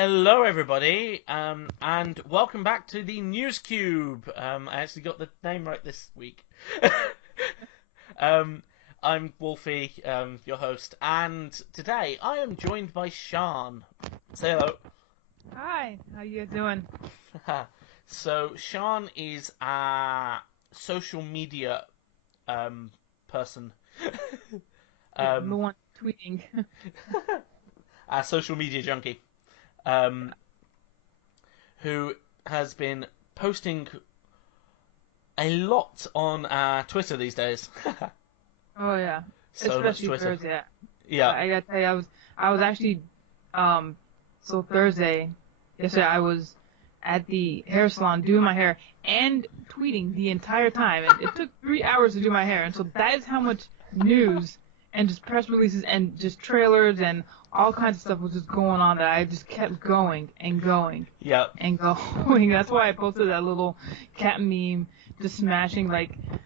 Hello, everybody, and welcome back to the NewsCube. I actually got the name right this week. I'm Wolfie, your host, and today I am joined by Sean. Say hello. Hi, how you doing? So, Sean is a social media person. The one tweeting. A social media junkie. Who has been posting a lot on Twitter these days. Oh yeah, So much especially Twitter. Thursday. Yeah. I gotta tell you, I was actually, so Thursday, yesterday I was at the hair salon doing my hair and tweeting the entire time, and it took 3 hours to do my hair, and so that is how much news and just press releases and just trailers and all kinds of stuff was just going on that I just kept going and going. Yeah. And going. That's why I posted that little cat meme, just smashing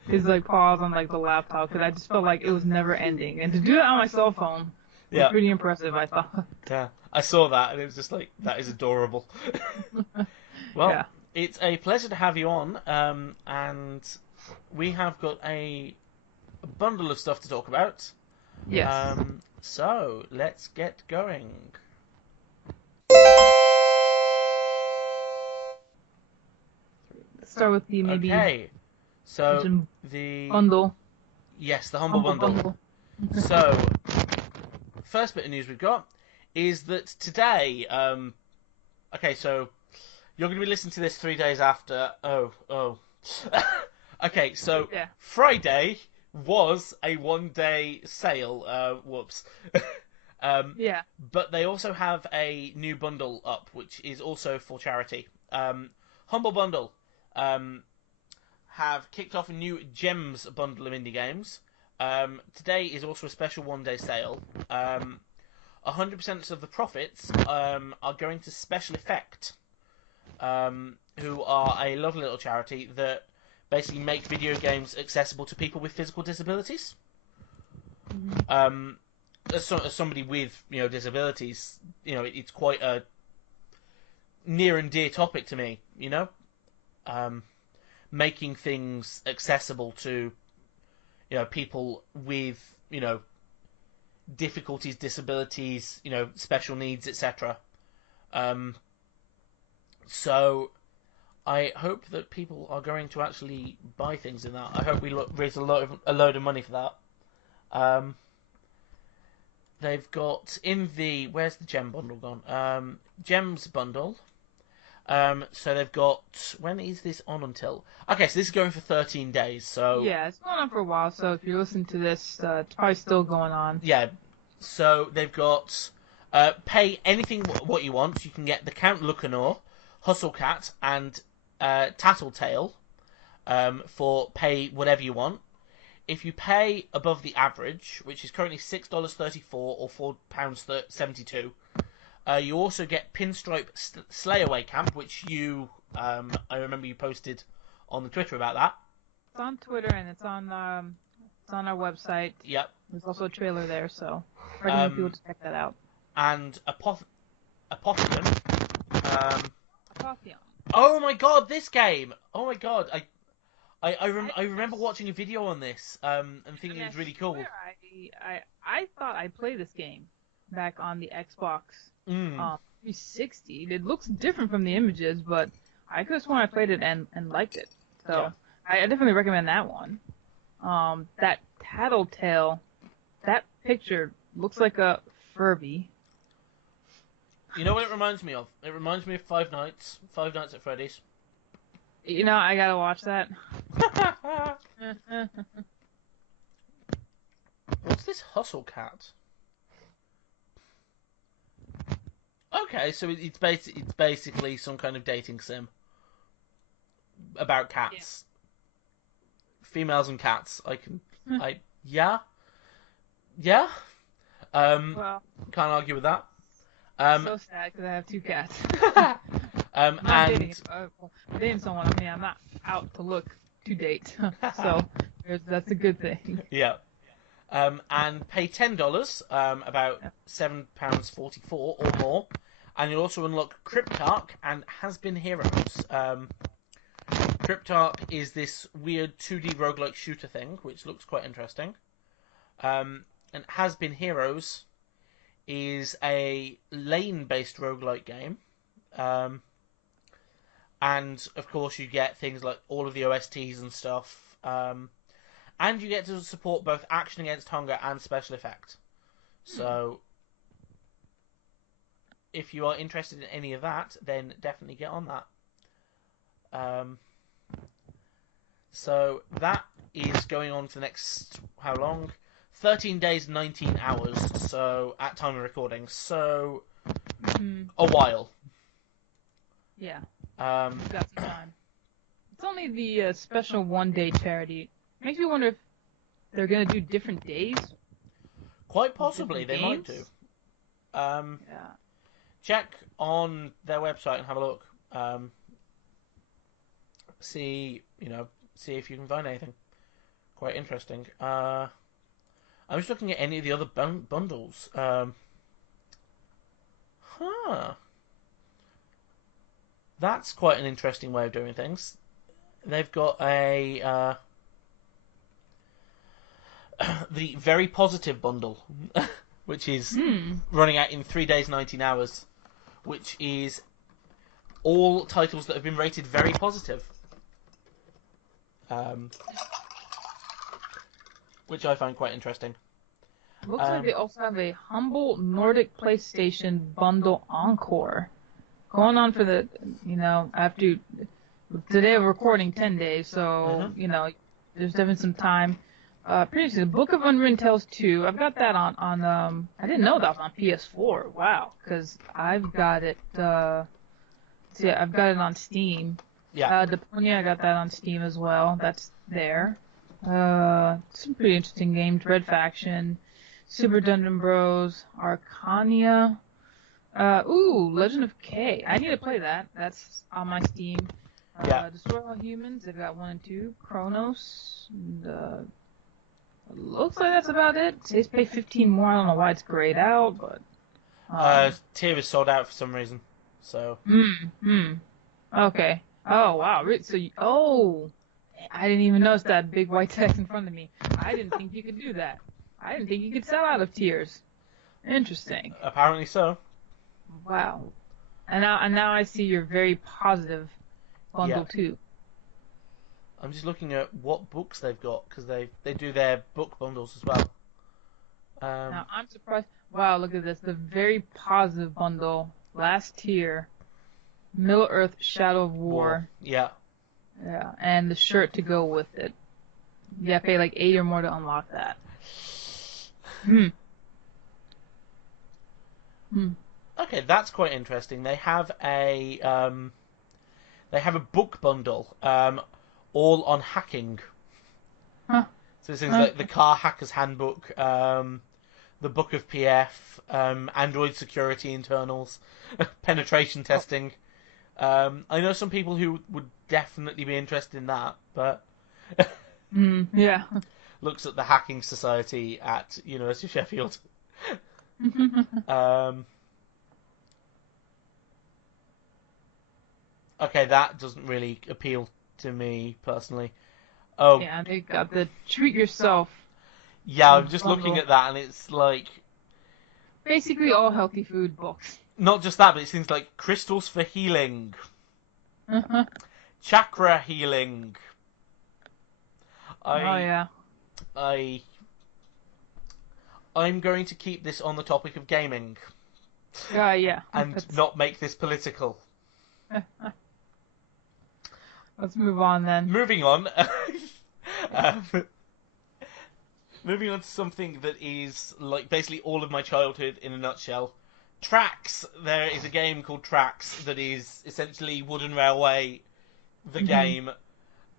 his paws on the laptop, because I just felt like it was never ending. And to do that on my cell phone was pretty impressive, I thought. Yeah. I saw that and it was just like, that is adorable. Well, yeah. It's a pleasure to have you on, and we have got a bundle of stuff to talk about. Yes. So let's get going. Let's start with the Okay. So the bundle. Yes, the humble bundle. So, first bit of news we've got is that today, okay, so you're going to be listening to this 3 days after. Oh. Okay, so Yeah. Friday was a 1-day sale. Whoops. Yeah. But they also have a new bundle up, which is also for charity. Humble Bundle have kicked off a new Gems bundle of indie games. Today is also a special 1-day sale. 100% of the profits are going to Special Effect, who are a lovely little charity that basically make video games accessible to people with physical disabilities. Mm-hmm. As somebody with disabilities, it's quite a near and dear topic to me. Making things accessible to people with difficulties, disabilities, special needs, etc. So I hope that people are going to actually buy things in that. I hope we raise a load of money for that. They've got in the where's the gem bundle gone? Gems bundle. So they've got, when is this on until? Okay, so this is going for 13 days. So Yeah, it's going on for a while. So if you're listening to this, it's probably still going on. yeah. So they've got pay anything what you want. You can get the Count Lucanor, Hustlecat, and Tattletale for pay whatever you want. If you pay above the average, which is currently $6.34 or £4.72, you also get Pinstripe Slayaway Camp, which I remember you posted on the Twitter about that. It's on Twitter and it's on our website. Yep. There's also a trailer there, so I recommend people to check that out. And Apothicon. Apothicon. Oh my god, this game! Oh my god, I remember watching a video on this and thinking it was really cool. I thought I played this game back on the Xbox 360. It looks different from the images, but I could have sworn I played it and liked it. So yeah. I definitely recommend that one. That Tattletale, that picture looks like a Furby. You know what it reminds me of? It reminds me of Five Nights at Freddy's. I gotta watch that. What's this Hustlecat? Okay, so it's basically some kind of dating sim about cats, females and cats. Yeah. Well, can't argue with that. So sad because I have 2 cats. I'm dating someone. I mean, I'm not out to look to date, so that's a good thing. Yeah. And pay $10, about £7.44 or more, And you'll also unlock Cryptarch and Has-Been Heroes. Cryptarch is this weird 2D roguelike shooter thing, which looks quite interesting. And Has-Been Heroes is a lane-based roguelike game. And, of course, you get things like all of the OSTs and stuff. And you get to support both Action Against Hunger and Special Effect. So, if you are interested in any of that, then definitely get on that. So, that is going on for the next, how long? 13 days, 19 hours, so, at time of recording. So, a while. Yeah. We've got some time. It's only the special one-day charity. Makes me wonder if they're going to do different days. Quite possibly, they might do. Yeah. Check on their website and have a look. See if you can find anything quite interesting. I'm just looking at any of the other bundles. That's quite an interesting way of doing things. They've got a the Very Positive bundle, which is running out in 3 days, 19 hours, which is all titles that have been rated very positive. Which I find quite interesting. Looks like they also have a Humble Nordic PlayStation Bundle Encore. Going on for the, after today we're recording 10 days, so, there's definitely some time. Previously, the Book of Unwritten Tales 2, I've got that on I didn't know that was on PS4, wow, because I've got it, I've got it on Steam. Yeah. Deponia, I got that on Steam as well, that's there. Some pretty interesting games, Red Faction, Super Dungeon Bros, Arcania, Legend of K. I need to play that. That's on my Steam. Destroy All Humans. They've got 1 and 2. Chronos. And, looks like that's about it. Today's pay 15 more. I don't know why it's grayed out, but. Tier is sold out for some reason. So. Okay. Oh wow. So I didn't even notice that big white text in front of me. I didn't think you could do that. I didn't think you could sell out of tiers. Interesting. Apparently so. Wow. And now I see your Very Positive bundle too. I'm just looking at what books they've got, because they do their book bundles as well. Now I'm surprised. Wow, look at this. The Very Positive bundle, last tier, Middle Earth Shadow of War. Yeah. Yeah, and the shirt to go with it. You gotta pay like 80 or more to unlock that. Okay, that's quite interesting. They have a book bundle, all on hacking. Huh. So things like the Car Hacker's Handbook, the Book of PF, Android Security Internals, penetration testing. I know some people who would definitely be interested in that, but yeah. looks at the Hacking Society at University of Sheffield. Okay, that doesn't really appeal to me personally. Oh, yeah, they got the Treat Yourself. Yeah, I'm just looking at that, and it's like basically all healthy food books. Not just that, but it's things like crystals for healing, chakra healing. I'm going to keep this on the topic of gaming. Yeah. And not make this political. Let's move on then. Moving on. Moving on to something that is like basically all of my childhood in a nutshell. Tracks. There is a game called Tracks that is essentially Wooden Railway, the game,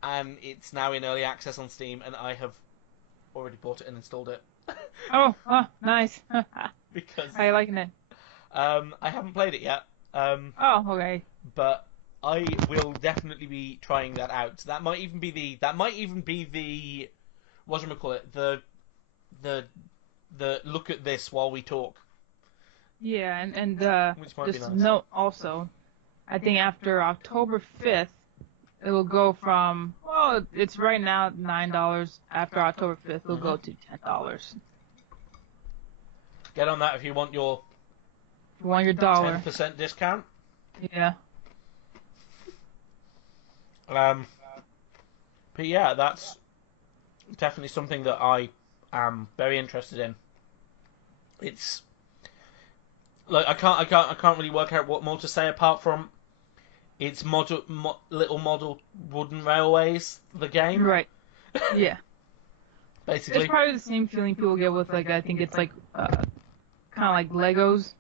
and it's now in early access on Steam, and I have already bought it and installed it. Oh, nice. Because how you liking it? I haven't played it yet. Oh, okay. But I will definitely be trying that out. That might even be the whatchamacallit, the look at this while we talk Yeah, and which might be just nice. note also, I think after October 5th, it will go from, well, it's right now $9. After October 5th, it'll go to $10. Get on that if you want your If you want your dollar. 10% discount. Yeah. But yeah, that's definitely something that I am very interested in. It's like I can't really work out what more to say apart from it's little model wooden railways. The game, Right. Yeah. basically. It's probably the same feeling people get with, like, I think it's like kind of like Legos.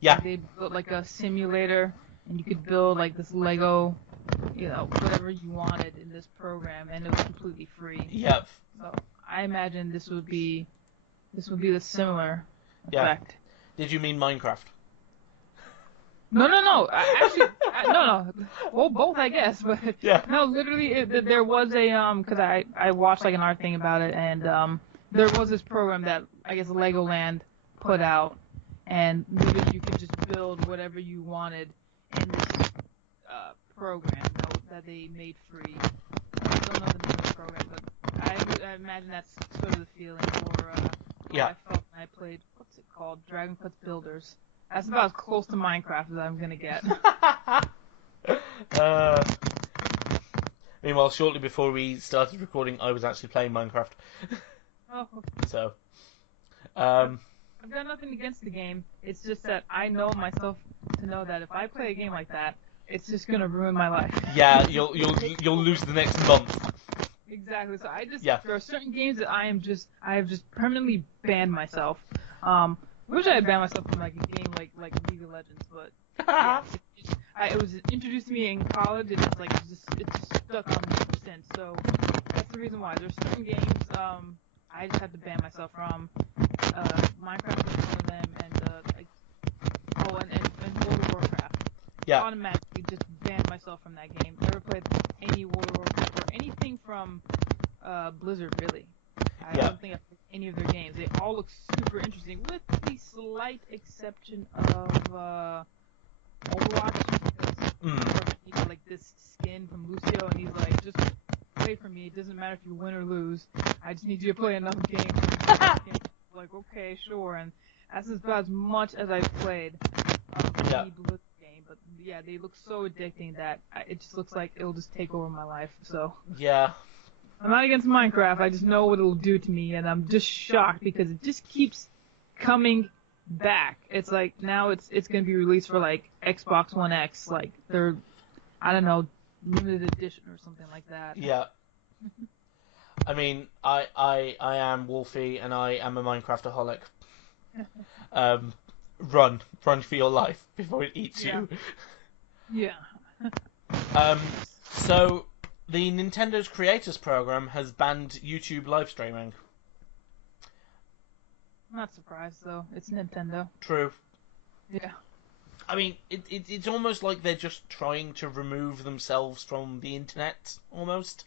Yeah. Like they built like a simulator, and you could build like this Lego, whatever you wanted in this program, and it was completely free. Yep. So I imagine this would be the similar Yeah. effect. Did you mean Minecraft? No. No. Well, both, I guess, but Yeah. no, literally, there was a because I watched like an art thing about it, and there was this program that I guess Legoland put out, and literally you could just build whatever you wanted in this program that they made free. I don't know the name of the program, but I imagine that's sort of the feeling for Yeah. I felt when I played, what's it called, Dragon Quest Builders. That's about as close to Minecraft as I'm gonna get. Meanwhile, shortly before we started recording, I was actually playing Minecraft. Oh. So, I've got nothing against the game. It's just that I know myself to know that if I play a game like that, it's just gonna ruin my life. yeah, you'll lose the next month. Exactly. So there are certain games that I have just permanently banned myself. Wish I had banned myself from like a game like League of Legends, but yeah, it was introduced to me in college, and it's just stuck on me ever since. So that's the reason why. There's certain games I just had to ban myself from. Minecraft was one of them, and and World of Warcraft. Yeah. Automatically just banned myself from that game. Never played any World of Warcraft or anything from Blizzard, really. I don't think I've played any of their games. They all look super interesting, with the slight exception of Overwatch. Because you got like this skin from Lucio, and he's like, just play for me. It doesn't matter if you win or lose. I just need you to play enough games. Like, okay, sure. And that's about as much as I've played any Blizzard game. But yeah, they look so addicting that it just looks like it'll just take over my life. So Yeah. I'm not against Minecraft. I just know what it'll do to me, and I'm just shocked because it just keeps coming back. It's like now it's going to be released for like Xbox One X, like they're, I don't know, limited edition or something like that. Yeah. I mean, I am Wolfie, and I am a Minecraftaholic. Run for your life before it eats you. Yeah. So the Nintendo's Creators Program has banned YouTube live streaming. I'm not surprised though. It's Nintendo. True. Yeah. I mean, it's almost like they're just trying to remove themselves from the internet, almost.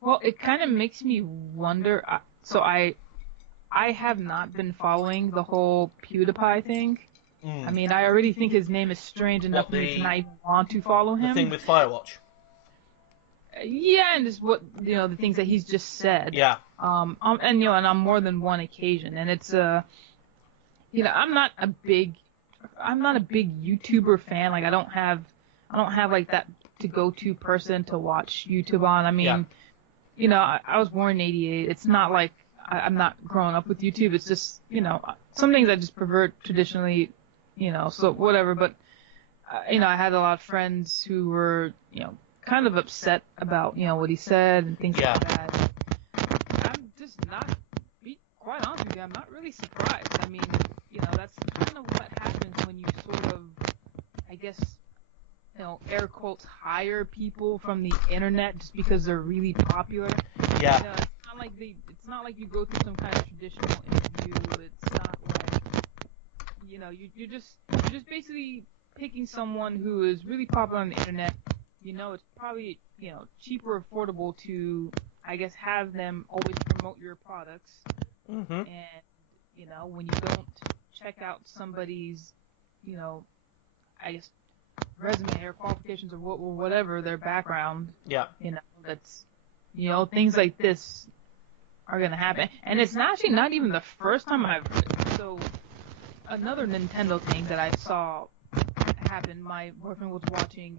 Well, it kind of makes me wonder. So I have not been following the whole PewDiePie thing. I mean, I already think his name is strange enough for me to not even want to follow him. The thing with Firewatch. Yeah, and just the things that he's just said. Yeah. And on more than one occasion, and it's I'm not a big YouTuber fan. Like I don't have like that to go to person to watch YouTube on. I mean, I was born in '88. It's not like I'm not growing up with YouTube. It's just some things I just prefer traditionally, so whatever. But I had a lot of friends who were kind of upset about what he said and things like that. I'm just not, to be quite honest with you, I'm not really surprised. I mean, that's kind of what happens when you sort of, I guess, air quotes, hire people from the internet just because they're really popular. Yeah. It's not like you go through some kind of traditional interview. It's not like you're just basically picking someone who is really popular on the internet. It's probably, cheaper or affordable to, I guess, have them always promote your products. Mm-hmm. And, when you don't check out somebody's, I guess, resume or qualifications or whatever their background. Yeah. That's, things like this are going to happen. And it's actually not even the first time so another Nintendo thing that I saw happen, my boyfriend was watching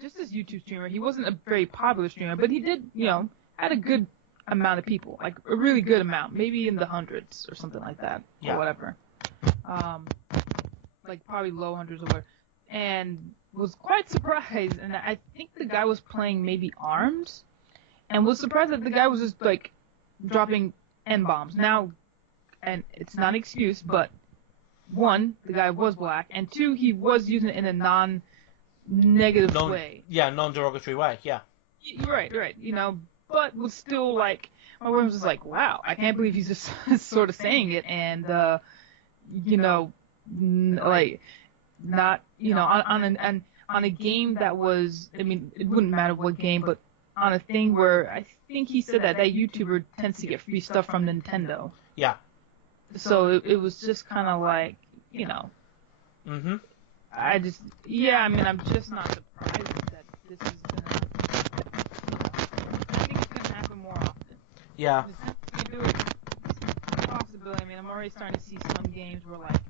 just this YouTube streamer. He wasn't a very popular streamer, but he did, had a good amount of people, like a really good amount, maybe in the hundreds or something like that, or whatever. Like probably low hundreds or whatever. And was quite surprised, and I think the guy was playing maybe ARMS, and was surprised that the guy was just like dropping N-bombs. Now, and it's not an excuse, but one, the guy was black, and two, he was using it in a non-negative way. Yeah, non-derogatory way, yeah. Right, but was still like, my boyfriend was just like, wow, I can't believe he's just sort of saying it, and, like, not, on a game that was, I mean, it wouldn't matter what game, but on a thing where I think he said that YouTuber tends to get free stuff from Nintendo. Yeah. So it was just kind of like, Mm-hmm. I'm just not surprised that this is gonna, I think it's gonna happen more often. Yeah. It's a possibility. I mean, I'm already starting to see some games where like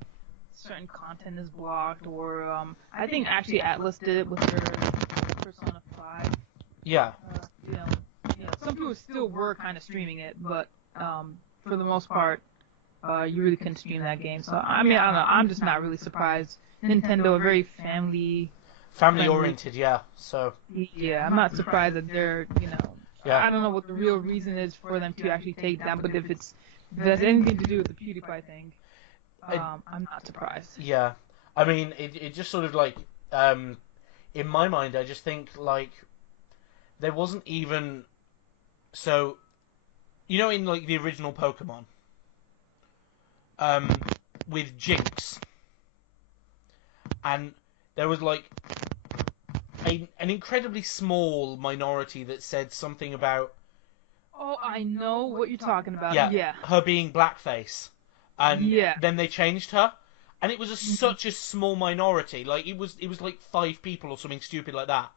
certain content is blocked, or I think actually Atlas did it with their Persona 5. Yeah. Some people still were kind of streaming it, but for the most part, you really couldn't stream that game. So I mean, I don't know. I'm just not really surprised. Nintendo are very family-oriented, yeah. So yeah, I'm not surprised that they're, Yeah. I don't know what the real reason is for them to actually take down, but if it has anything to do with the PewDiePie thing, I'm not surprised. Yeah. I mean, it just sort of like, in my mind, I just think, like, there wasn't even, so, in, like, the original Pokemon, with Jinx, and there was, like, an incredibly small minority that said something about... Oh, I know what you're talking about. Yeah. Her being blackface. And Yeah. then they changed her. And it was such a small minority. Like, it was like 5 people or something stupid like that.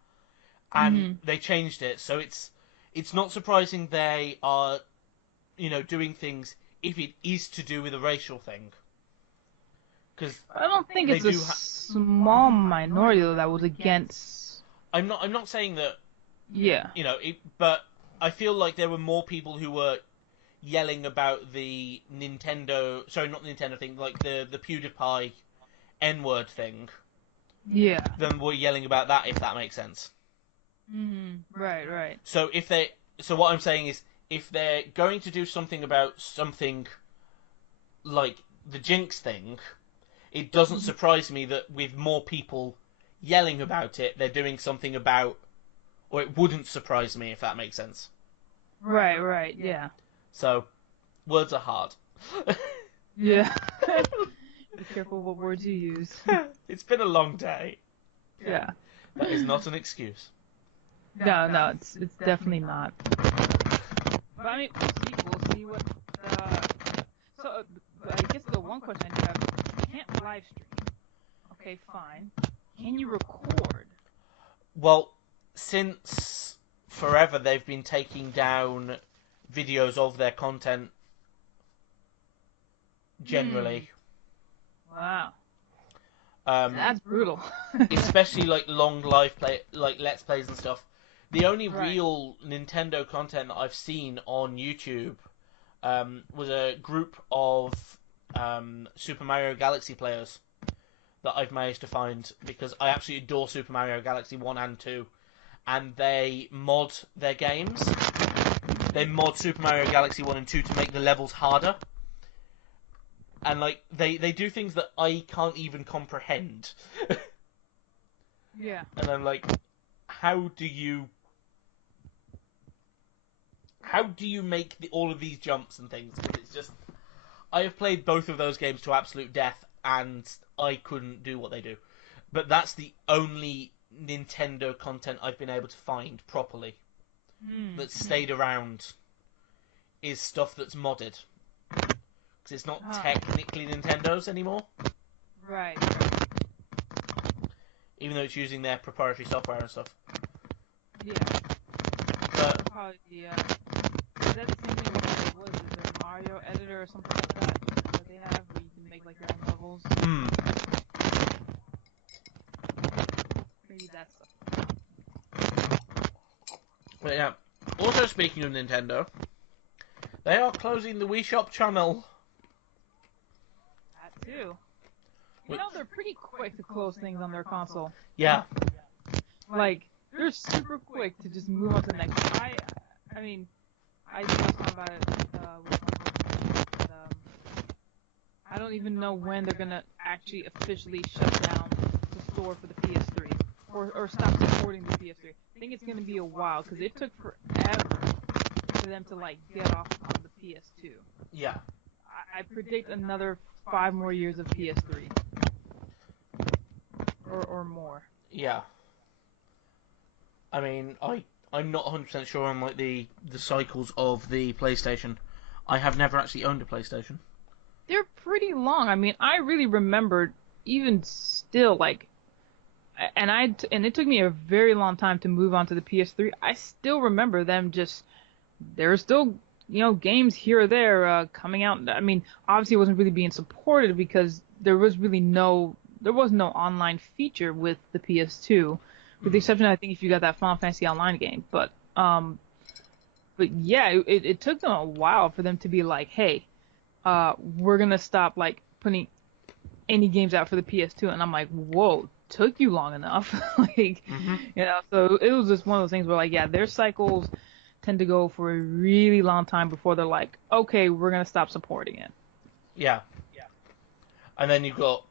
And they changed it. So it's not surprising they are, doing things if it is to do with a racial thing. Because I don't think it's a small minority though that was against. I'm not saying that. Yeah. But I feel like there were more people who were yelling about the Nintendo. Sorry, not the Nintendo thing. Like the PewDiePie N-word thing. Yeah. Than were yelling about that, if that makes sense. Right. So what I'm saying is, if they're going to do something about something like the Jinx thing, it doesn't surprise me that with more people yelling about it, they're doing something about, or it wouldn't surprise me, if that makes sense. Right, yeah. So, words are hard. Yeah. Be careful what words you use. It's been a long day. Yeah. That is not an excuse. No, it's definitely not. But I mean, we'll see what. So I guess the one question I do have: you can't live stream. Okay, fine. Can you record? Well, since forever they've been taking down videos of their content. Generally. Wow. That's brutal. Especially like long live play, like Let's Plays and stuff. The only real Nintendo content that I've seen on YouTube was a group of Super Mario Galaxy players that I've managed to find, because I absolutely adore Super Mario Galaxy 1 and 2, and they mod their games. They mod Super Mario Galaxy 1 and 2 to make the levels harder. And, like, they do things that I can't even comprehend. Yeah. And I'm like, how do you make all of these jumps and things? It's just, I have played both of those games to absolute death, and I couldn't do what they do. But that's the only Nintendo content I've been able to find properly that stayed around, is stuff that's modded. 'cause it's not technically Nintendo's anymore. Right. Even though it's using their proprietary software and stuff. Yeah. But Probably, yeah. Is that the same thing with, what is it, their Mario editor or something like that they have, where you can make, like, your own levels? Maybe that's But yeah. Also, speaking of Nintendo, they are closing the Wii Shop channel. that, too. You know, they're pretty quick to close things on their console. Yeah. Like, they're super quick to just move on to the next one. I mean, I just talked about it with my husband, but I don't even know when they're gonna actually officially shut down the store for the PS3 or stop supporting the PS3. I think it's gonna be a while because it took forever for them to like get off on the PS2. Yeah. I predict another 5 more years of PS3 or more. Yeah. I mean, I'm not 100% sure on like the cycles of the PlayStation. I have never actually owned a PlayStation. They're pretty long. I mean, I really remembered even still like, and it took me a very long time to move on to the PS3. I still remember them just there's still games here or there coming out. I mean, obviously it wasn't really being supported because there was no online feature with the PS2. With the exception, I think, if you got that Final Fantasy Online game. But yeah, it took them a while for them to be like, hey, we're going to stop, like, putting any games out for the PS2. And I'm like, whoa, took you long enough. Like, so it was just one of those things where, like, yeah, their cycles tend to go for a really long time before they're like, okay, we're going to stop supporting it. Yeah. And then you've got...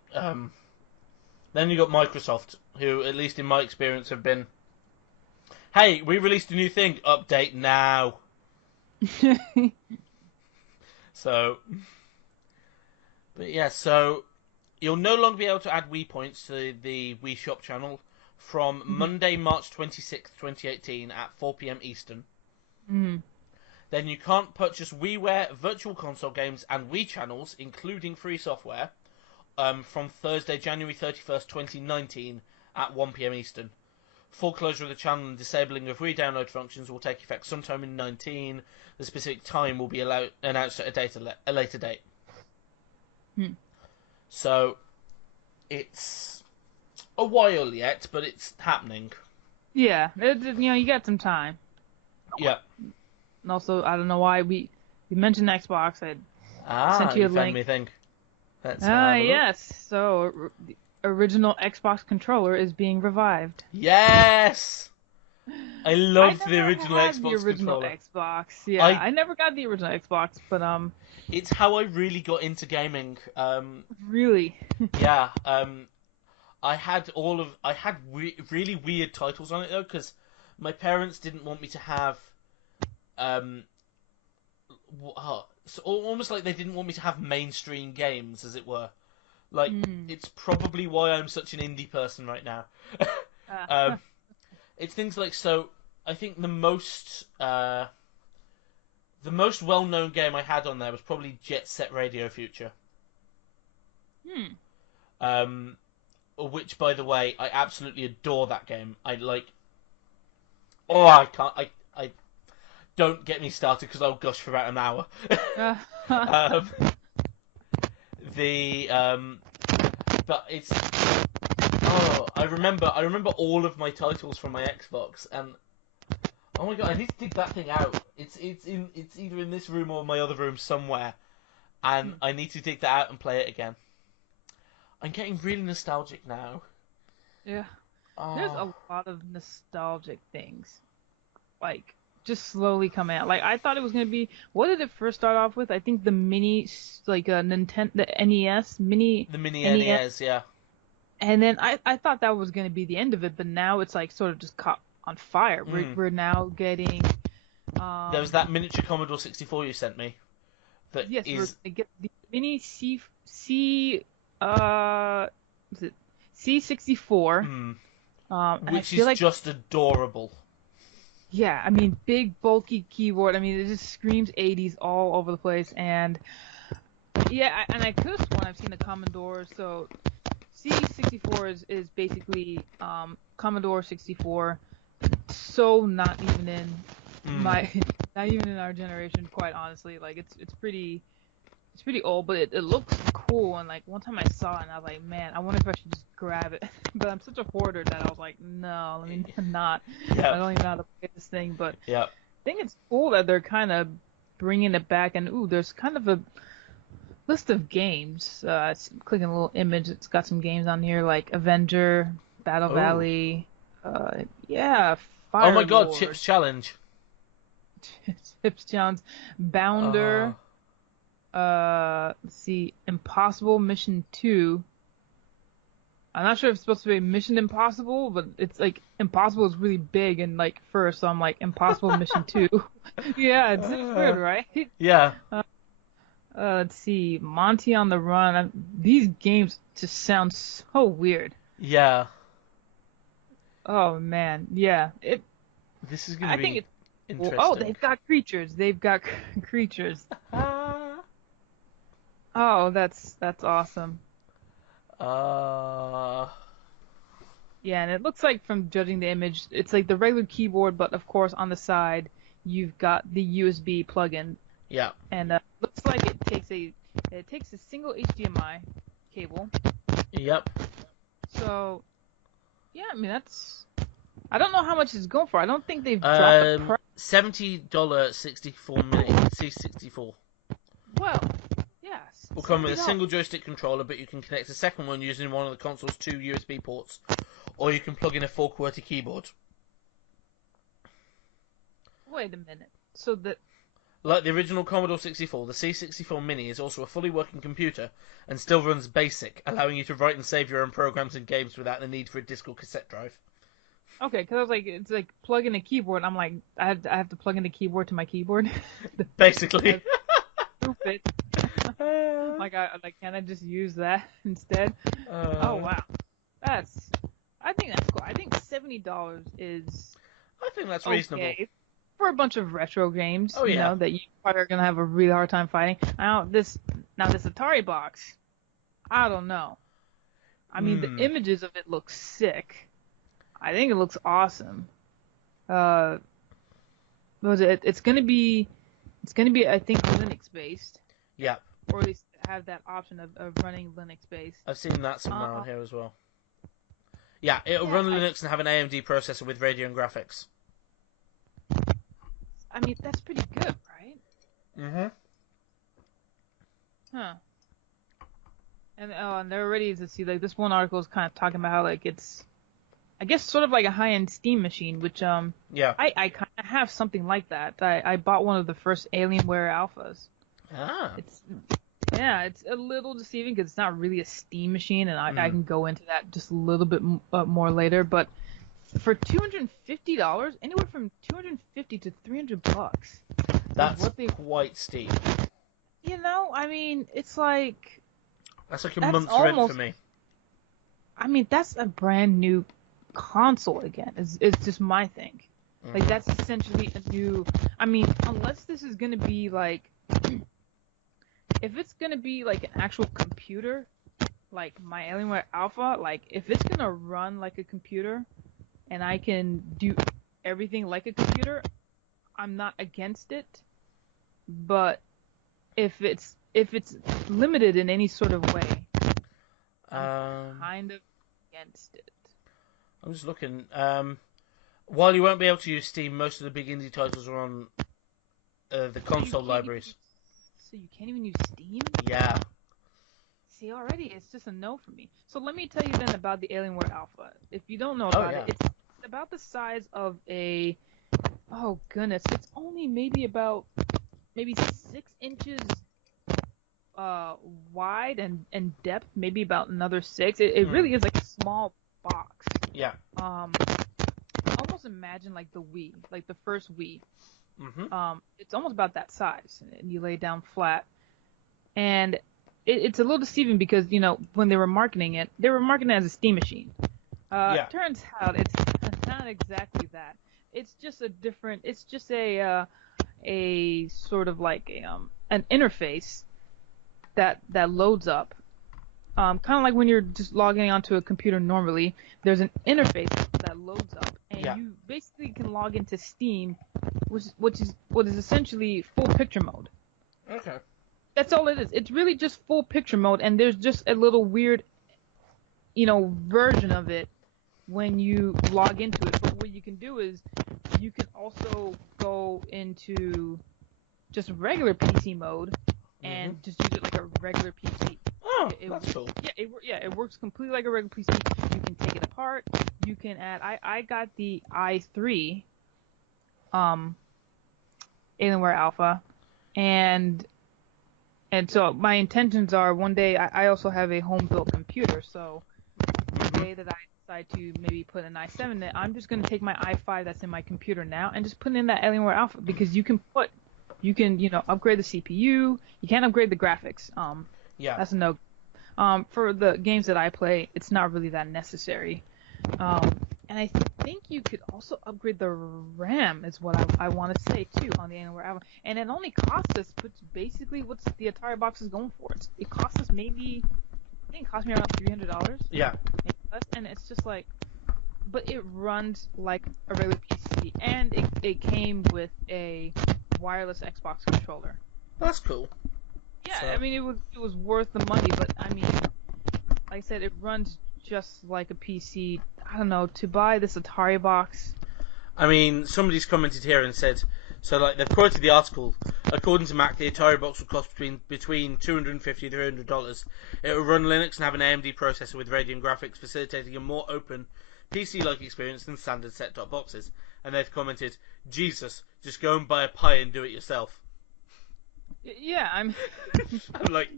Then you got Microsoft, who, at least in my experience, have been, hey, we released a new thing, update now. So, but yeah, so you'll no longer be able to add Wii points to the Wii Shop channel from Monday, March 26th, 2018 at 4 p.m. Eastern. Then you can't purchase WiiWare, Virtual Console games, and Wii channels, including free software, from Thursday, January 31st, 2019 at 1 p.m. Eastern. Full closure of the channel and disabling of re-download functions will take effect sometime in 19. The specific time will be announced at a later date. So, it's a while yet, but it's happening. Yeah, you got some time. Yeah. And also, I don't know why we mentioned Xbox. I sent you a link. Me a thing. Yes. So, the original Xbox controller is being revived. Yes! I loved the original Xbox controller. Xbox. Yeah, I never got the original Xbox, but it's how I really got into gaming. Really? Yeah. I had really weird titles on it though, because my parents didn't want me to have so almost like they didn't want me to have mainstream games, as it were. Like, it's probably why I'm such an indie person right now. It's things like, so I think the most well-known game I had on there was probably Jet Set Radio Future. Which, by the way, I absolutely adore that game. I don't get me started because I'll gush for about an hour. But it's I remember all of my titles from my Xbox, and oh my god, I need to dig that thing out. It's either in this room or my other room somewhere, and I need to dig that out and play it again. I'm getting really nostalgic now. Yeah. There's a lot of nostalgic things, like, just slowly coming out. Like, I thought it was gonna be, what did it first start off with? I think the mini, like, Nintendo, the NES mini. The mini NES, yeah. And then I thought that was gonna be the end of it, but now it's like sort of just caught on fire. We're now getting. There was that miniature Commodore 64 you sent me. Yes, we're gonna get the mini C64. Which is just adorable. Yeah, I mean, big, bulky keyboard. I mean, it just screams 80s all over the place. And Yeah, and I could have sworn I've seen the Commodore. So C64 is basically Commodore 64. So not even in my, not even in our generation, quite honestly. Like it's pretty old, but it looks cool. And like one time I saw it, and I was like, man, I wonder if I should just grab it. But I'm such a hoarder that I was like, no, let me not. Yeah. I don't even know how to play this thing, but Yeah. I think it's cool that they're kind of bringing it back. And ooh, there's kind of a list of games. Clicking a little image, it's got some games on here like Avenger, Battle Oh. Valley, yeah, Fire Oh my God, Lord, Chips Challenge. Chips Challenge, Bounder. Let's see, Impossible Mission 2. I'm not sure if it's supposed to be Mission Impossible, but it's like Impossible is really big and like first, so I'm like Impossible Mission 2. Yeah, it's weird, right? Yeah. Let's see, Monty on the Run. These games just sound so weird. Yeah. Oh man, yeah. This is gonna I be think it's interesting. Oh, they've got creatures. They've got creatures. Oh, that's awesome. Yeah, and it looks like from judging the image, it's like the regular keyboard, but of course on the side you've got the USB plug-in. Yeah. And looks like it takes a single HDMI cable. Yep. So, yeah, I mean I don't know how much it's going for. I don't think they've dropped the price. $70 64 mini C64. Well, yes. Will come with a single joystick controller, but you can connect a second one using one of the console's 2 USB ports, or you can plug in a 4-QWERTY keyboard. Wait a minute. So like the original Commodore 64, the C64 Mini is also a fully working computer and still runs BASIC, allowing you to write and save your own programs and games without the need for a disc or cassette drive. Okay, because I was like, it's like plug in a keyboard. I'm like, I have to plug in the keyboard to my keyboard. Basically. Stupid. Can I just use that instead? Oh wow, I think that's cool. I think $70 is. I think that's reasonable. Okay for a bunch of retro games. Oh, yeah. You know, that you probably are gonna have a really hard time fighting. This Atari box, I don't know. I mean, the images of it look sick. I think it looks awesome. It's gonna be I think Linux based. Yeah. Or at least have that option of running Linux based. I've seen that somewhere on here as well. Yeah, it'll run Linux and have an AMD processor with Radeon graphics. I mean, that's pretty good, right? Mm-hmm. Huh. And they're ready to see, like, this one article is kind of talking about how, like, it's, I guess, sort of like a high-end Steam machine, which, yeah. I kind of have something like that. I bought one of the first Alienware alphas. Ah. It's a little deceiving because it's not really a Steam machine, and I can go into that just a little bit more later, but for $250, anywhere from $250 to $300. That's quite steep. You know, I mean, it's like... That's like a month's rent for me. I mean, that's a brand new console again. It's just my thing. Like, that's essentially a new... I mean, unless this is going to be like... If it's going to be like an actual computer, like my Alienware Alpha, like, if it's going to run like a computer... and I can do everything like a computer, I'm not against it. But if it's limited in any sort of way, I'm kind of against it. I'm just looking. While you won't be able to use Steam, most of the big indie titles are on the console libraries. So you can't even use Steam? Yeah. See, already it's just a no for me. So let me tell you then about the Alienware Alpha. If you don't know about it, it's about the size of a... Oh, goodness. It's only maybe 6 inches wide and depth, maybe about another 6. It really is like a small box. Yeah. Almost imagine like the Wii, like the first Wii. Mm-hmm. It's almost about that size, and you lay it down flat. And it's a little deceiving because, you know, when they were marketing it as a Steam machine. Turns out it's not exactly that. It's just a sort of like an interface that loads up. Kind of like when you're just logging onto a computer normally, there's an interface that loads up, and you basically can log into Steam, which is essentially full picture mode. Okay. That's all it is. It's really just full picture mode, and there's just a little weird, version of it when you log into it. But what you can do is you can also go into just regular PC mode and just use it like a regular PC. Oh, that's cool. Yeah, it works completely like a regular PC. You can take it apart. You can add. I got the i3 Alienware Alpha, and so my intentions are one day I also have a home built computer. So the day that I decide to maybe put an i7 in it, I'm just gonna take my i5 that's in my computer now and just put in that Alienware Alpha, because you can upgrade the CPU. You can't upgrade the graphics. That's a no. For the games that I play, it's not really that necessary. And I think you could also upgrade the RAM, is what I want to say too, on the Alienware Alpha. And it only costs us, basically what's the Atari box is going for. It costs us I think it cost me around $300. Yeah. And it's just like, but it runs like a regular PC, and it came with a wireless Xbox controller. That's cool. Yeah, So. I mean, it was worth the money, but I mean, like I said, it runs just like a PC. I don't know, to buy this Atari box. I mean, somebody's commented here and said, so like they've quoted the article. According to Mac, the Atari box will cost between $250 and $300. It will run Linux and have an AMD processor with Radeon graphics, facilitating a more open PC-like experience than standard set-top boxes. And they've commented, Jesus, just go and buy a Pi and do it yourself. Yeah, I'm like,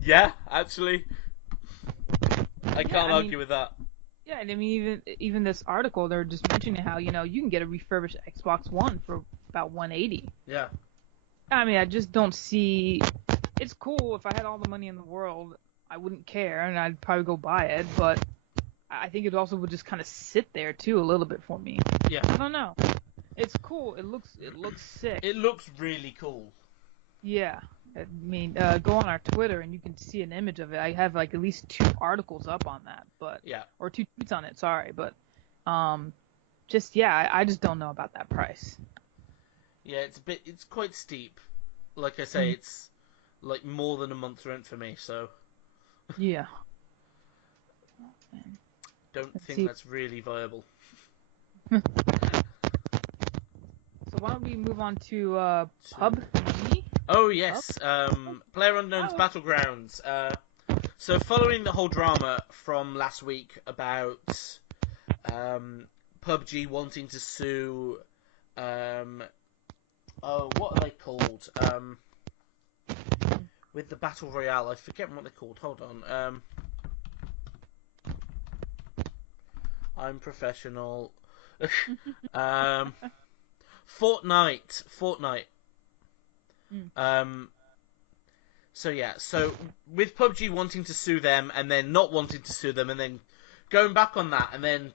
yeah, actually, I can't argue with that. Yeah, and I mean, even this article, they're just mentioning how you can get a refurbished Xbox One for about $180. Yeah. I mean, I just don't see. It's cool. If I had all the money in the world, I wouldn't care, and I'd probably go buy it. But I think it also would just kind of sit there too a little bit for me. Yeah. I don't know. It's cool. It looks sick. It looks really cool. Yeah. I mean, go on our Twitter and you can see an image of it. I have like at least 2 articles up on that, or 2 tweets on it. Sorry, but I just don't know about that price. Yeah, it's quite steep. Like I say, it's like more than a month's rent for me. So yeah, don't think that's really viable. So why don't we move on to PUBG? Oh yes, PlayerUnknown's Battlegrounds. So following the whole drama from last week about PUBG wanting to sue, what are they called? With the Battle Royale, I forget what they're called. Hold on. I'm professional. Fortnite. So with PUBG wanting to sue them and then not wanting to sue them and then going back on that, and then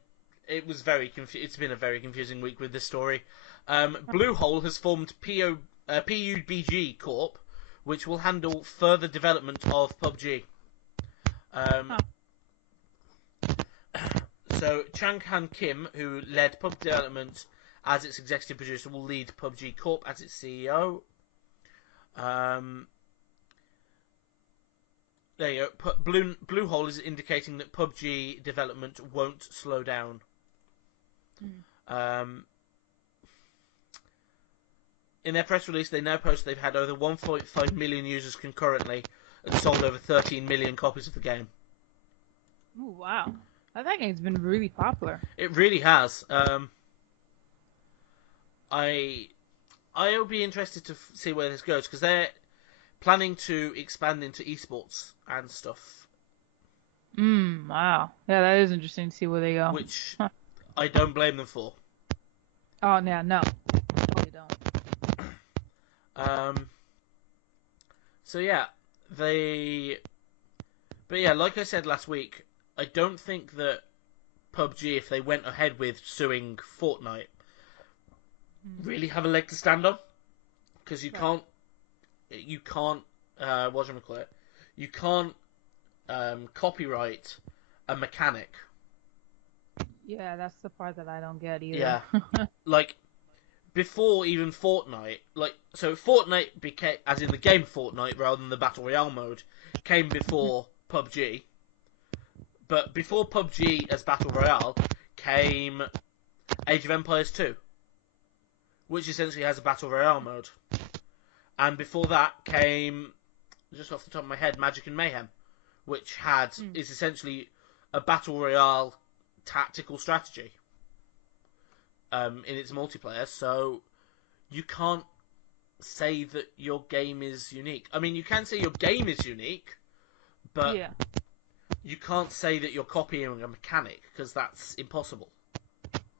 it was it's been a very confusing week with this story. Bluehole has formed PUBG Corp, which will handle further development of PUBG. So Chang Han Kim, who led PUBG development as its executive producer, will lead PUBG Corp as its CEO. There you go. Bluehole is indicating that PUBG development won't slow down. In their press release, they now post they've had over 1.5 million users concurrently and sold over 13 million copies of the game. Oh wow! That game's been really popular. It really has. I'll be interested to see where this goes, because they're planning to expand into esports and stuff. Wow. Yeah, that is interesting to see where they go. Which I don't blame them for. Oh, yeah, no. Totally don't. So yeah, But yeah, like I said last week, I don't think that PUBG, if they went ahead with suing Fortnite, really have a leg to stand on, because you can't whatchamacallit, you can't copyright a mechanic. Yeah, that's the part that I don't get either. Yeah. Like, before even Fortnite, so Fortnite became, as in the game Fortnite rather than the Battle Royale mode, came before PUBG. But before PUBG as Battle Royale came Age of Empires 2, which essentially has a Battle Royale mode. And before that came, just off the top of my head, Magic and Mayhem, which is essentially a Battle Royale tactical strategy in its multiplayer. So you can't say that your game is unique. I mean, you can say your game is unique, but you can't say that you're copying a mechanic, because that's impossible.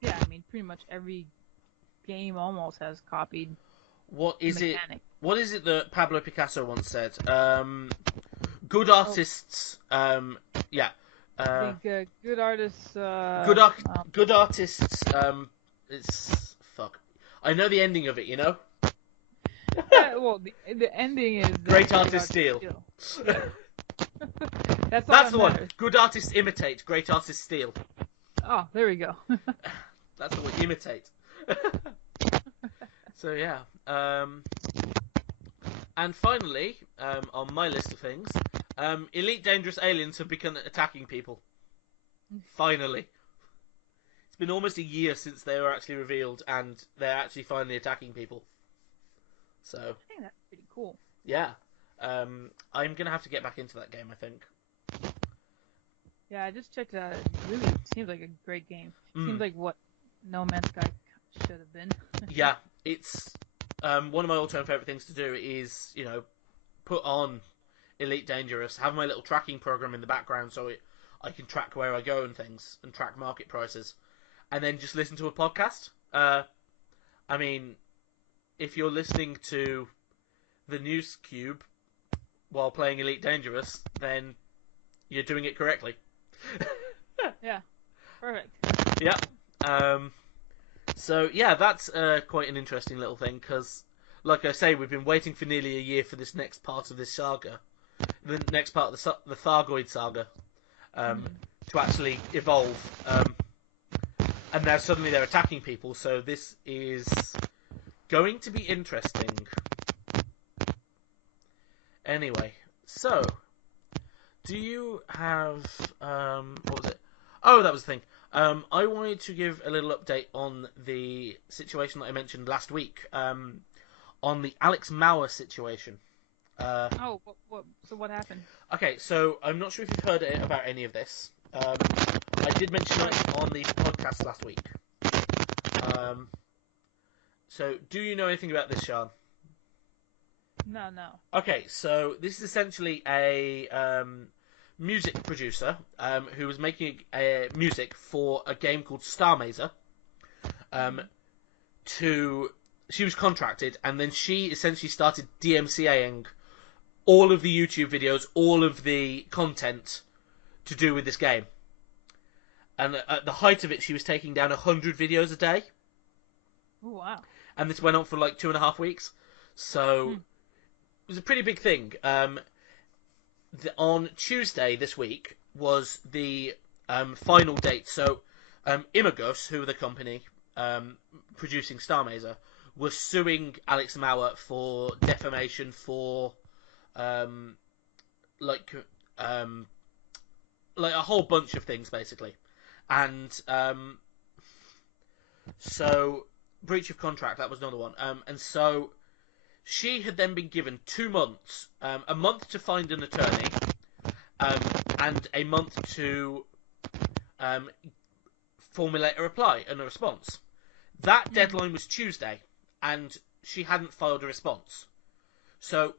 Yeah, I mean, pretty much every game almost has copied What is mechanic. What is it that Pablo Picasso once said? Good artists, yeah. I think good artists. Good artists. It's fuck. I know the ending of it. You know. Yeah, well, the ending is great artists steal. That's the one. Good artists imitate. Great artists steal. Oh, there we go. That's the one. Imitate. So yeah. And finally, on my list of things, elite dangerous aliens have begun attacking people. Finally. It's been almost a year since they were actually revealed, and they're actually finally attacking people. So I think that's pretty cool. Yeah. I'm going to have to get back into that game, I think. Yeah, I just checked it out. It really seems like a great game. Seems like what No Man's Sky should have been. Yeah, it's one of my all-time favourite things to do is, put on Elite Dangerous, have my little tracking program in the background so I can track where I go and things, and track market prices, and then just listen to a podcast. I mean, if you're listening to the NewsCube while playing Elite Dangerous, then you're doing it correctly. Yeah, perfect. Yeah. So, yeah, that's quite an interesting little thing, because, like I say, we've been waiting for nearly a year for this next part of this saga. The next part of the Thargoid saga to actually evolve. And now suddenly they're attacking people, so this is going to be interesting. Anyway, so, do you have... what was it? Oh, that was the thing. I wanted to give a little update on the situation that I mentioned last week, on the Alex Mauer situation. So what happened? Okay, so I'm not sure if you've heard about any of this. I did mention it on the podcast last week. So, do you know anything about this, Sean? No. Okay, so this is essentially a music producer who was making music for a game called Star Mazer. She was contracted, and then she essentially started DMCAing all of the YouTube videos, all of the content to do with this game. And at the height of it, she was taking down 100 videos a day. Oh, wow. And this went on for like 2.5 weeks. So it was a pretty big thing. On Tuesday this week was the final date. So Imagos, who are the company producing Star Mazer, was suing Alex Mauer for defamation for like a whole bunch of things, basically. And so breach of contract, that was another one. And so she had then been given 2 months, a month to find an attorney, and a month to formulate a reply and a response. That deadline was Tuesday, and she hadn't filed a response. So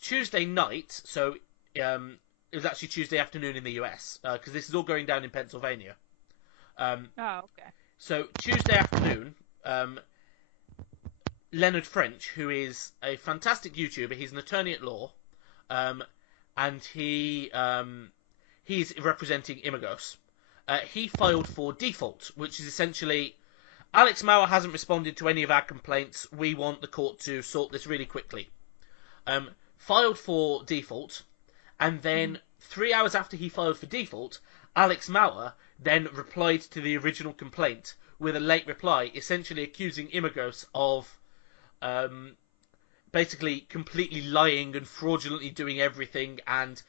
Tuesday night, so it was actually Tuesday afternoon in the US, because this is all going down in Pennsylvania. Okay. So Tuesday afternoon, Leonard French, who is a fantastic YouTuber, he's an attorney at law, and he's representing Imagos. He filed for default, which is essentially, Alex Mauer hasn't responded to any of our complaints. We want the court to sort this really quickly. filed for default, and then 3 hours after he filed for default, Alex Mauer then replied to the original complaint with a late reply, essentially accusing Imagos of basically completely lying and fraudulently doing everything, and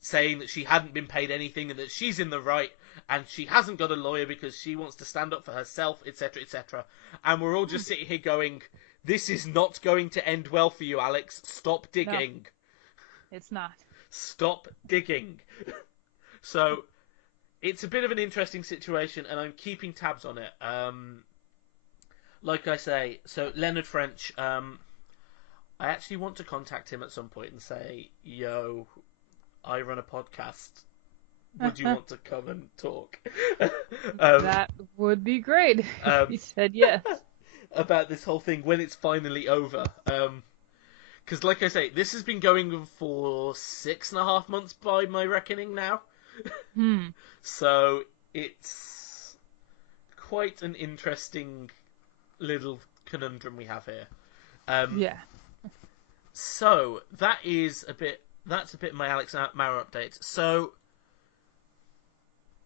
saying that she hadn't been paid anything and that she's in the right and she hasn't got a lawyer because she wants to stand up for herself, etc., etc. And we're all just sitting here going, this is not going to end well for you, Alex. Stop digging. No, it's not. Stop digging. So, it's a bit of an interesting situation, and I'm keeping tabs on it. Like I say, so Leonard French, I actually want to contact him at some point and say, yo, I run a podcast. Would you want to come and talk? That would be great. He said yes. About this whole thing when it's finally over. Because, like I say, this has been going for 6.5 months by my reckoning now. So it's quite an interesting little conundrum we have here. Yeah. So that's a bit my Alex Mauer update. So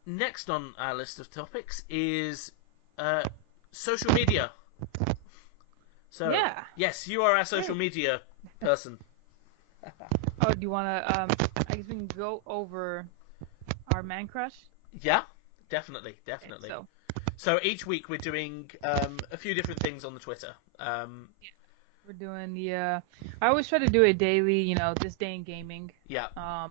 next on our list of topics is social media. So yeah. Yes, you are our social media person. Oh, do you want to? I guess we can go over our man crush. Yeah, definitely. Okay, So each week we're doing a few different things on the Twitter. We're doing the. I always try to do it daily. This day in gaming. Yeah. I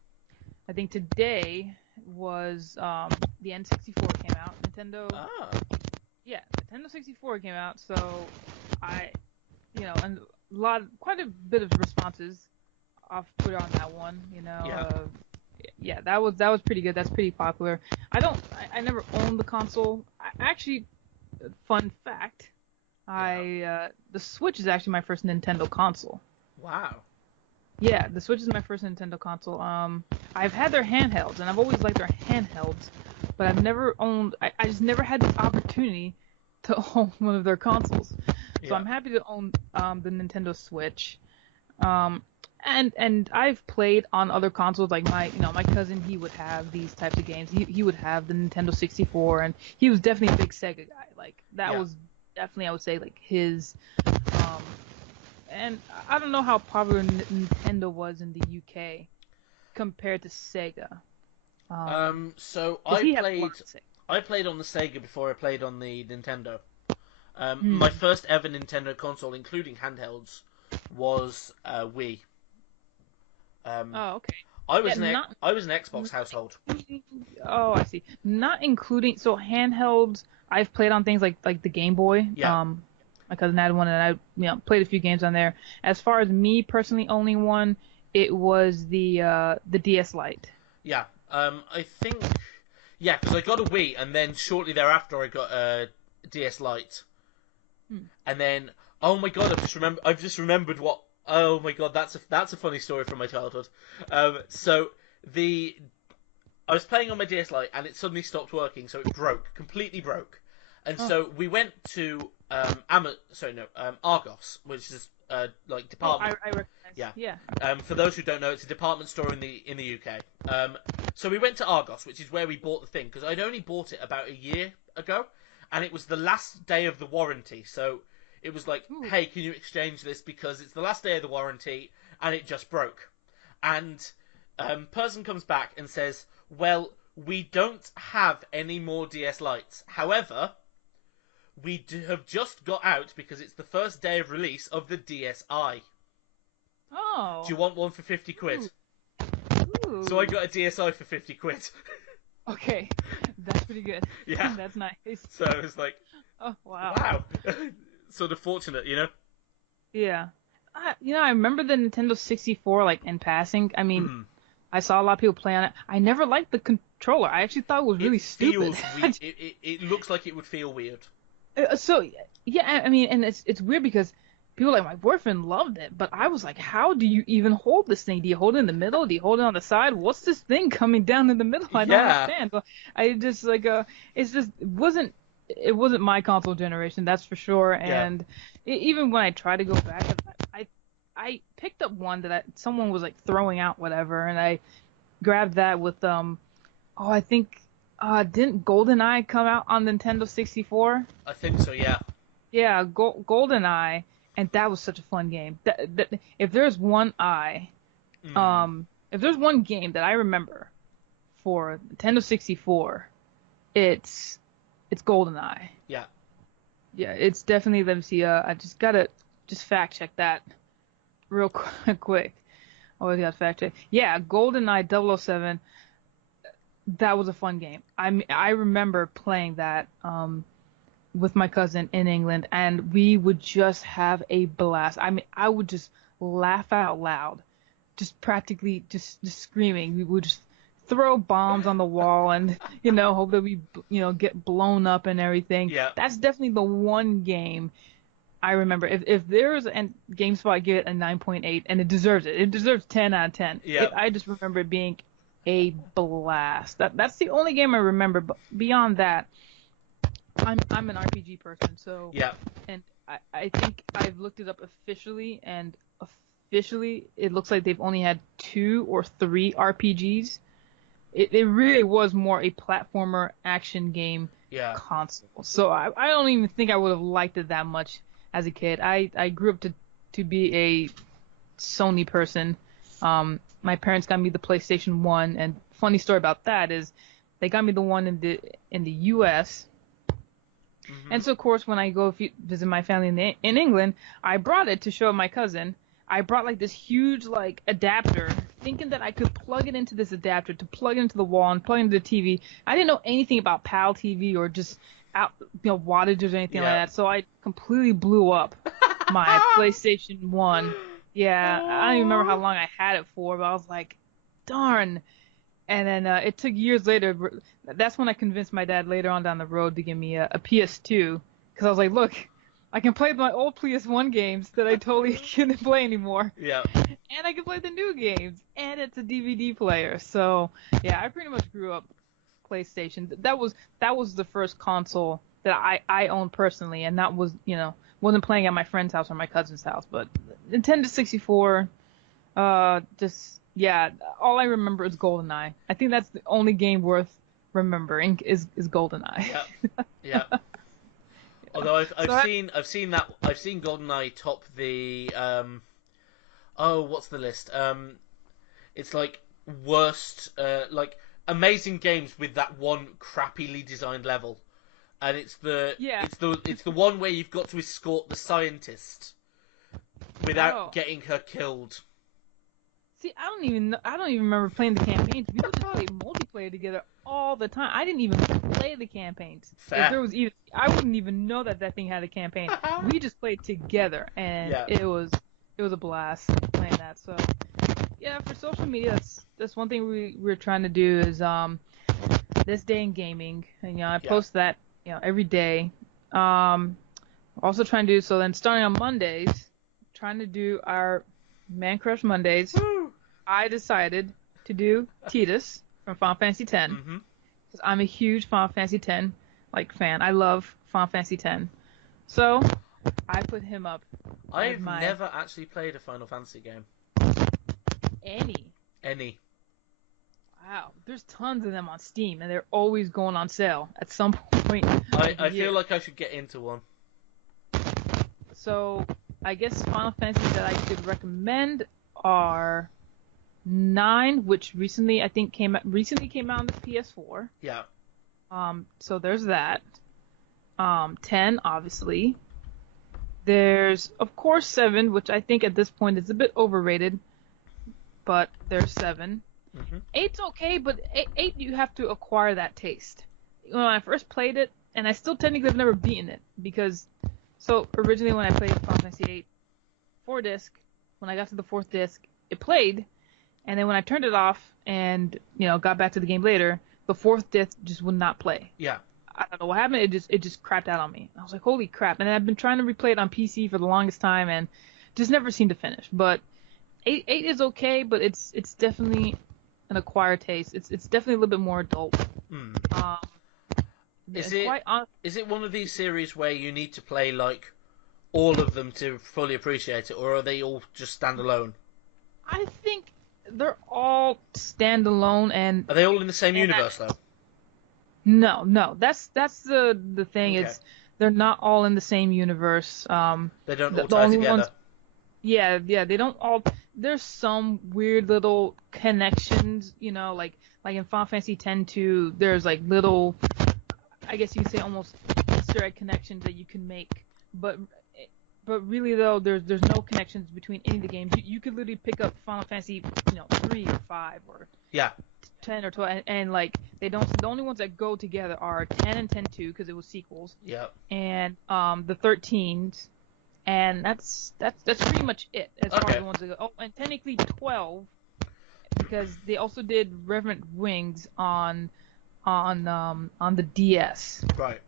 think today was the N64 came out. Nintendo. Yeah, Nintendo 64 came out. So and quite a bit of responses off Twitter on that one. Yeah, that was pretty good. That's pretty popular. I never owned the console. Fun fact, the Switch is actually my first Nintendo console. Wow. Yeah, the Switch is my first Nintendo console. I've had their handhelds, and I've always liked their handhelds, but I've never owned. I just never had the opportunity to own one of their consoles. So I'm happy to own the Nintendo Switch. And I've played on other consoles, like my cousin, he would have these types of games. He would have the Nintendo 64, and he was definitely a big Sega guy. Like, that was definitely, I would say, like, his, and I don't know how popular Nintendo was in the UK compared to Sega. So I played on the Sega before I played on the Nintendo. My first ever Nintendo console, including handhelds, was Wii. Okay. I was an Xbox household. Oh, I see. Not including handhelds. I've played on things like the Game Boy. Yeah. My cousin had one, and I played a few games on there. As far as me personally owning one, it was the DS Lite. Yeah. I think because I got a Wii, and then shortly thereafter I got a DS Lite. And then, oh my god, I've just remembered what. Oh my god, that's a funny story from my childhood. So I was playing on my DS Lite and it suddenly stopped working, so it completely broke. And so we went to Argos, which is like department. I recognize. Yeah. For those who don't know, it's a department store in the UK. So we went to Argos, which is where we bought the thing, because I'd only bought it about a year ago, and it was the last day of the warranty. So it was like, hey, can you exchange this because it's the last day of the warranty and it just broke. And person comes back and says, well, we don't have any more DS Lites. However, we have just got out, because it's the first day of release of the DSi. Oh. Do you want one for 50 quid? Ooh. So I got a DSi for 50 quid. Okay. That's pretty good. Yeah. That's nice. So it was like, oh, wow. Wow. Sort of fortunate, Yeah. I remember the Nintendo 64, like, in passing. I mean, I saw a lot of people play on it. I never liked the controller. I actually thought it was really stupid. It looks like it would feel weird. So, yeah, I mean, and it's weird because people like my boyfriend loved it, but I was like, how do you even hold this thing? Do you hold it in the middle? Do you hold it on the side? What's this thing coming down in the middle? I don't understand. But I just, like, it wasn't my console generation, that's for sure. And even when I try to go back, I picked up one that someone was like throwing out, whatever, and I grabbed that with I think didn't GoldenEye come out on Nintendo 64? I think so, yeah. Yeah, GoldenEye, and that was such a fun game. If there's one if there's one game that I remember for Nintendo 64, it's GoldenEye. Yeah. Yeah, it's definitely, let me see, I just gotta fact check that real quick. Always gotta fact check. Yeah, GoldenEye 007, that was a fun game. I remember playing that with my cousin in England, and we would just have a blast. I mean, I would just laugh out loud, just practically just screaming. We would just throw bombs on the wall and, hope that we, get blown up and everything. Yeah. That's definitely the one game I remember. If there's a GameSpot give it a 9.8, and it deserves it. It deserves 10 out of 10. Yeah. I just remember it being a blast. That's the only game I remember. But beyond that, I'm an RPG person, so yeah. And I think I've looked it up officially, and officially it looks like they've only had 2 or 3 RPGs. It really was more a platformer action game console. So I don't even think I would have liked it that much as a kid. I grew up to be a Sony person. My parents got me the PlayStation 1, and funny story about that is they got me the one in the US. Mm-hmm. And so, of course, when I go visit my family in England, I brought it to show my cousin. I brought like this huge like adapter, thinking that I could plug it into this adapter to plug it into the wall and plug it into the TV. I didn't know anything about PAL TV or just wattages or anything like that. So I completely blew up my PlayStation 1. Yeah, I don't even remember how long I had it for, but I was like, darn. And then it took years later. That's when I convinced my dad later on down the road to give me a PS2, because I was like, look, I can play my old PS1 games that I totally couldn't play anymore. Yeah. And I can play the new games, and it's a DVD player. So yeah, I pretty much grew up PlayStation. That was the first console that I owned personally, and that was wasn't playing at my friend's house or my cousin's house, but Nintendo 64. Yeah, all I remember is GoldenEye. I think that's the only game worth remembering is GoldenEye. Yeah. Although I've seen GoldenEye top the what's the list? It's like worst like amazing games with that one crappily designed level, and it's the one where you've got to escort the scientist without getting her killed. See, I don't even remember playing the campaigns. We would just play multiplayer together all the time. I didn't even play the campaigns. Fair. If there was I wouldn't even know that thing had a campaign. We just played together, and it was a blast playing that. So yeah, for social media, that's one thing we're trying to do is this day in gaming, and I post that every day. Also trying to do so. Then starting on Mondays, trying to do our Man Crush Mondays. Woo! I decided to do Tidus from Final Fantasy X, because I'm a huge Final Fantasy X fan. I love Final Fantasy X, so I put him up. I've never actually played a Final Fantasy game. Any. Wow, there's tons of them on Steam, and they're always going on sale at some point. I feel like I should get into one. So I guess Final Fantasies that I could recommend are 9, which recently came out on the PS4. Yeah. So there's that. 10, obviously. There's of course 7, which I think at this point is a bit overrated, but there's 7. 8's okay, but 8 you have to acquire that taste. When I first played it, and I still technically have never beaten it, because originally when I played Final Fantasy 8 4-disc, when I got to the 4th disc, it played, and then when I turned it off and got back to the game later, the 4th disc just would not play. Yeah. I don't know what happened. It just crapped out on me. I was like, holy crap! And I've been trying to replay it on PC for the longest time, and just never seemed to finish. But 8 is okay, but it's definitely an acquired taste. It's definitely a little bit more adult. Is it one of these series where you need to play like all of them to fully appreciate it, or are they all just standalone? I think they're all standalone, and Are they all in the same universe though? No. That's the thing. Okay. Is they're not all in the same universe. They don't all the tie only together. ones. Yeah, they don't all. There's some weird little connections, like in Final Fantasy X-2, there's like little, I guess you could say almost Easter egg connections that you can make, but really though, there's no connections between any of the games. You could literally pick up Final Fantasy, 3 or 5 or Yeah. 10 or 12, and like they don't. The only ones that go together are 10 and 10-2 because it was sequels. Yeah. And the 13s. And that's pretty much it as far as the ones that go. Oh, and technically 12, because they also did Reverent Wings on the DS. Right.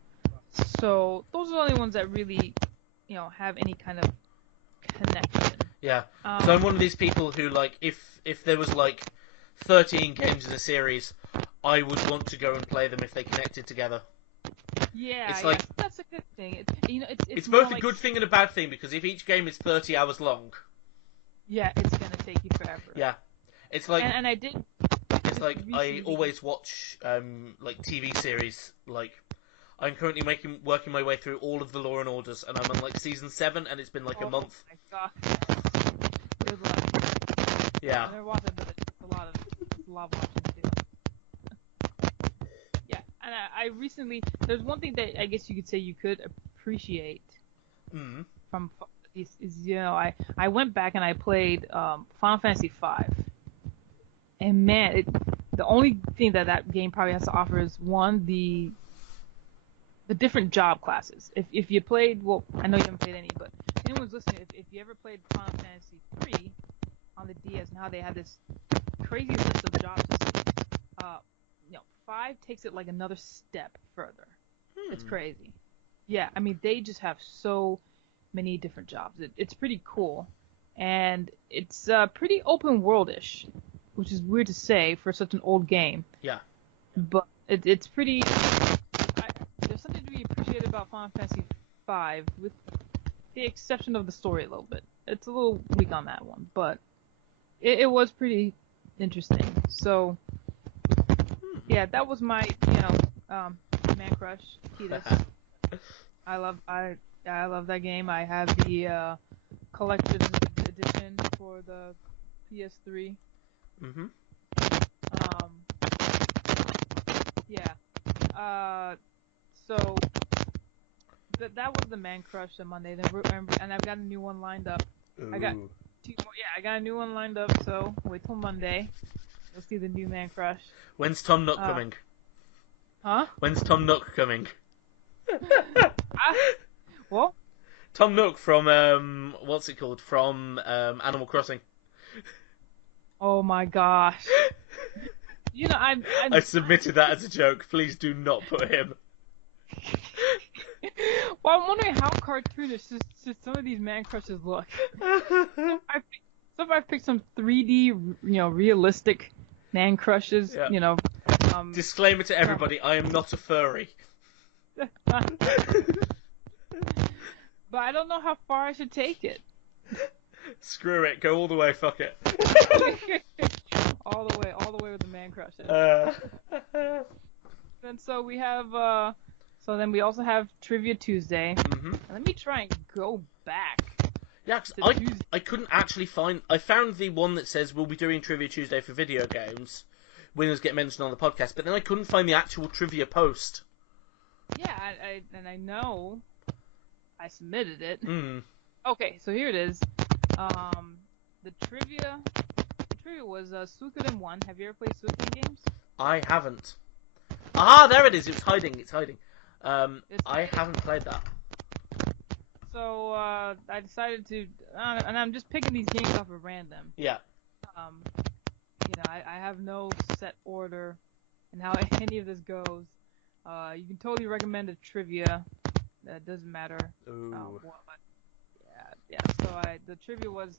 So those are the only ones that really, have any kind of connection. Yeah. So I'm one of these people who, like, if there was like 13 games in a series, I would want to go and play them if they connected together. Yeah, it's like, that's a good thing. It's both a good thing and a bad thing, because if each game is 30 hours long, yeah, it's gonna take you forever. Yeah, it's like, and I did. It's like recently... I always watch like TV series. Like I'm currently working my way through all of the Law and Orders, and I'm on like season 7, and it's been like a month. Oh my god. Good luck. Yeah. I never watched it, but it's a lot of watching too. And I recently, there's one thing that I guess you could say you could appreciate from is I went back and I played Final Fantasy V, and man, the only thing that game probably has to offer is one, the different job classes. If you played, well, I know you haven't played any, but if anyone's listening, if you ever played Final Fantasy 3 on the DS, and how they had this crazy list of jobs, 5 takes it like another step further. It's crazy. Yeah, I mean, they just have so many different jobs. It's pretty cool. And it's pretty open world-ish, which is weird to say for such an old game. Yeah. But it's pretty... there's something to be appreciated about Final Fantasy V, with the exception of the story a little bit. It's a little weak on that one, but it was pretty interesting. So... yeah, that was my, man crush, Tidus. I love that game. I have the collector's edition for the PS3. Yeah. So that was the man crush on Monday. And I've got a new one lined up. Ooh. I got 2 more. Yeah, I got a new one lined up. So wait till Monday. You'll see the new man crush. When's Tom Nook coming? Huh? When's Tom Nook coming? What? Tom Nook from what's it called? From Animal Crossing. Oh my gosh. I submitted that as a joke. Please do not put him. Well, I'm wondering how cartoonish some of these man crushes look. I've picked some 3D, realistic man crushes. Yeah. Disclaimer to everybody: I am not a furry. But I don't know how far I should take it. Screw it. Go all the way. Fuck it. all the way with the man crushes. And so we have. So then we also have Trivia Tuesday. Let me try and go back. Yeah, cause I couldn't actually find... I found the one that says we'll be doing Trivia Tuesday for video games. Winners get mentioned on the podcast. But then I couldn't find the actual trivia post. Yeah, I know I submitted it. Okay, so here it is. The trivia was Suikoden 1. Have you ever played Suikoden games? I haven't. Ah, there it is. It's hiding. I haven't played that. So I decided to, and I'm just picking these games off of random. Yeah. I have no set order in how any of this goes. You can totally recommend a trivia. That doesn't matter. Ooh. Yeah. So the trivia was.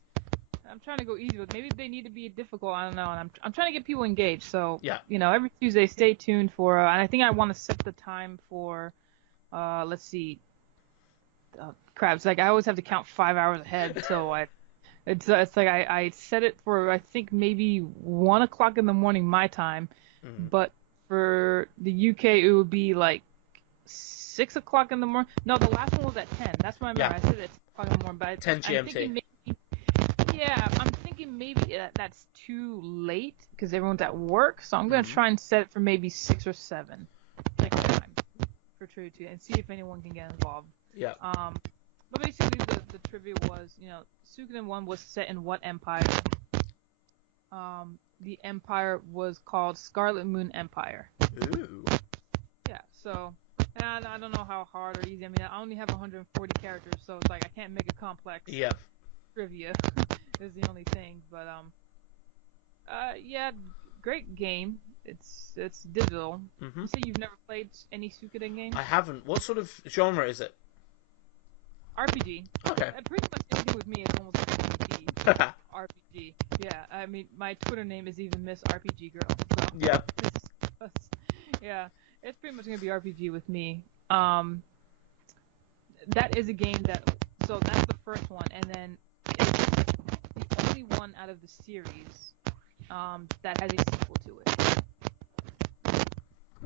I'm trying to go easy with. Maybe they need to be difficult. I don't know. And I'm trying to get people engaged. So yeah. Every Tuesday, stay tuned for. And I think I want to set the time for. Let's see. crap. It's like I always have to count 5 hours ahead. So it's like I set it for I think maybe 1 o'clock in the morning my time, but for the UK it would be like 6 o'clock in the morning. No, the last one was at 10. That's what I remember. I said it at 10 o'clock in the morning, but 10 GMT. I'm thinking maybe that's too late because everyone's at work. So I'm gonna try and set it for maybe 6 or 7 next time for Trivia Tuesday and see if anyone can get involved. Yeah. But basically the trivia was, Suikoden 1 was set in what empire? The empire was called Scarlet Moon Empire. Ooh. Yeah, so, and I don't know how hard or easy. I mean, I only have 140 characters, so it's like I can't make a complex trivia is the only thing. But, yeah, great game. It's digital. You say you've never played any Suikoden games? I haven't. What sort of genre is it? RPG. Okay. Pretty much anything with me is almost like RPG. RPG. Yeah, I mean, my Twitter name is even Miss RPG Girl. So Yeah. Yeah, it's pretty much gonna be RPG with me. That is a game so that's the first one, and then it's the only one out of the series that has a sequel to it.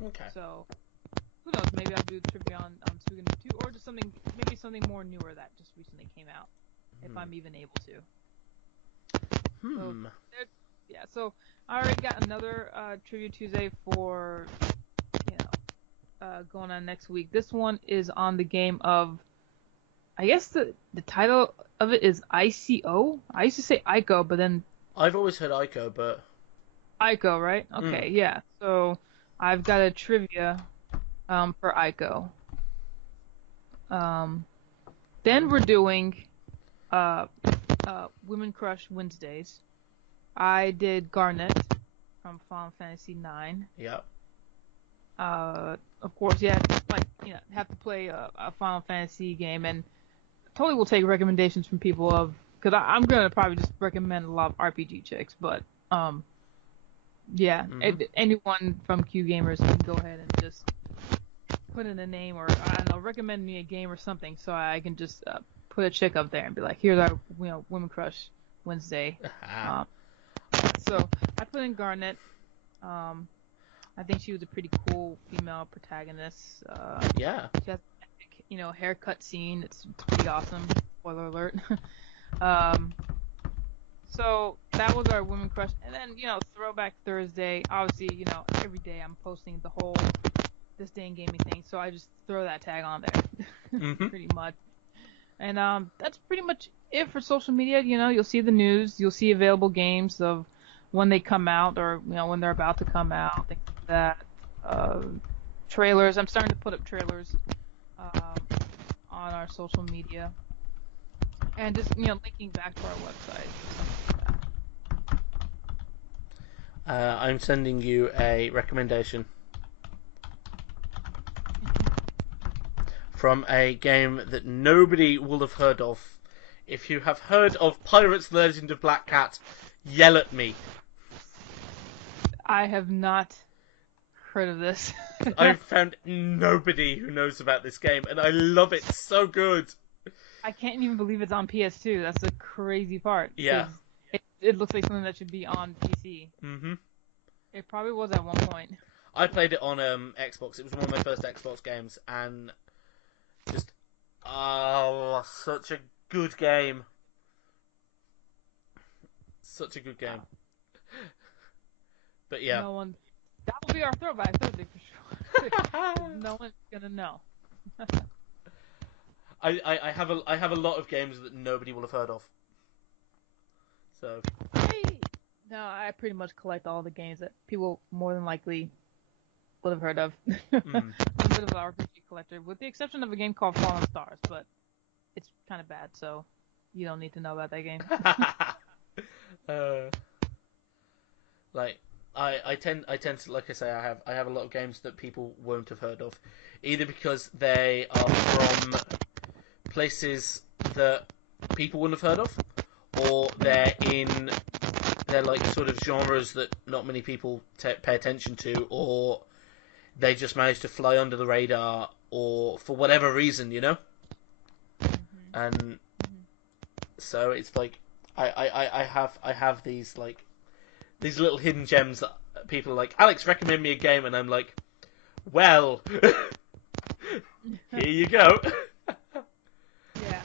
Okay. So, who knows? Maybe I'll do trivia on Suikoden 2, or just something more newer that just recently came out, if I'm even able to. So I already got another Trivia Tuesday for, going on next week. This one is on the game of, I guess the title of it is ICO? I used to say ICO, but then... I've always heard ICO, but... ICO, right? Okay, yeah. So I've got a trivia for ICO. Then we're doing Women Crush Wednesdays. I did Garnet from Final Fantasy IX. Yeah. Of course, have to play a Final Fantasy game, and totally will take recommendations from people because I'm gonna probably just recommend a lot of RPG chicks, but anyone from Q Gamers can go ahead and just put in a name, or I don't know, recommend me a game or something, so I can just put a chick up there and be like, here's our Women Crush Wednesday. So I put in Garnet. I think she was a pretty cool female protagonist. She has an epic, haircut scene. It's pretty awesome. Spoiler alert. So that was our Women Crush. And then, Throwback Thursday. Obviously, every day I'm posting the whole This Day in Gaming thing. So I just throw that tag on there. Pretty much. And that's pretty much it for social media. You'll see the news. You'll see available games of when they come out, or when they're about to come out, things like that. Trailers. I'm starting to put up trailers on our social media, and just linking back to our website. Something like that. I'm sending you a recommendation from a game that nobody will have heard of. If you have heard of Pirates: Legend of Black Cat, yell at me. I have not heard of this. I've found nobody who knows about this game, and I love it. So good. I can't even believe it's on PS2. That's the crazy part. Yeah. It looks like something that should be on PC. It probably was at one point. I played it on Xbox. It was one of my first Xbox games, and just such a good game. Such a good game. But yeah. That will be our Throwback Thursday for sure. No one's gonna know. I have a lot of games that nobody will have heard of. So. I pretty much collect all the games that people more than likely would have heard of. I'm a bit of an RPG collector, with the exception of a game called Fallen Stars, but it's kind of bad, so you don't need to know about that game. I tend to, like I say, I have a lot of games that people won't have heard of, either because they are from places that people wouldn't have heard of, or they're like sort of genres that not many people pay attention to, or they just manage to fly under the radar, or for whatever reason, And so it's like I have these like these little hidden gems that people are like, Alex, recommend me a game, and I'm like, well, here you go. Yeah.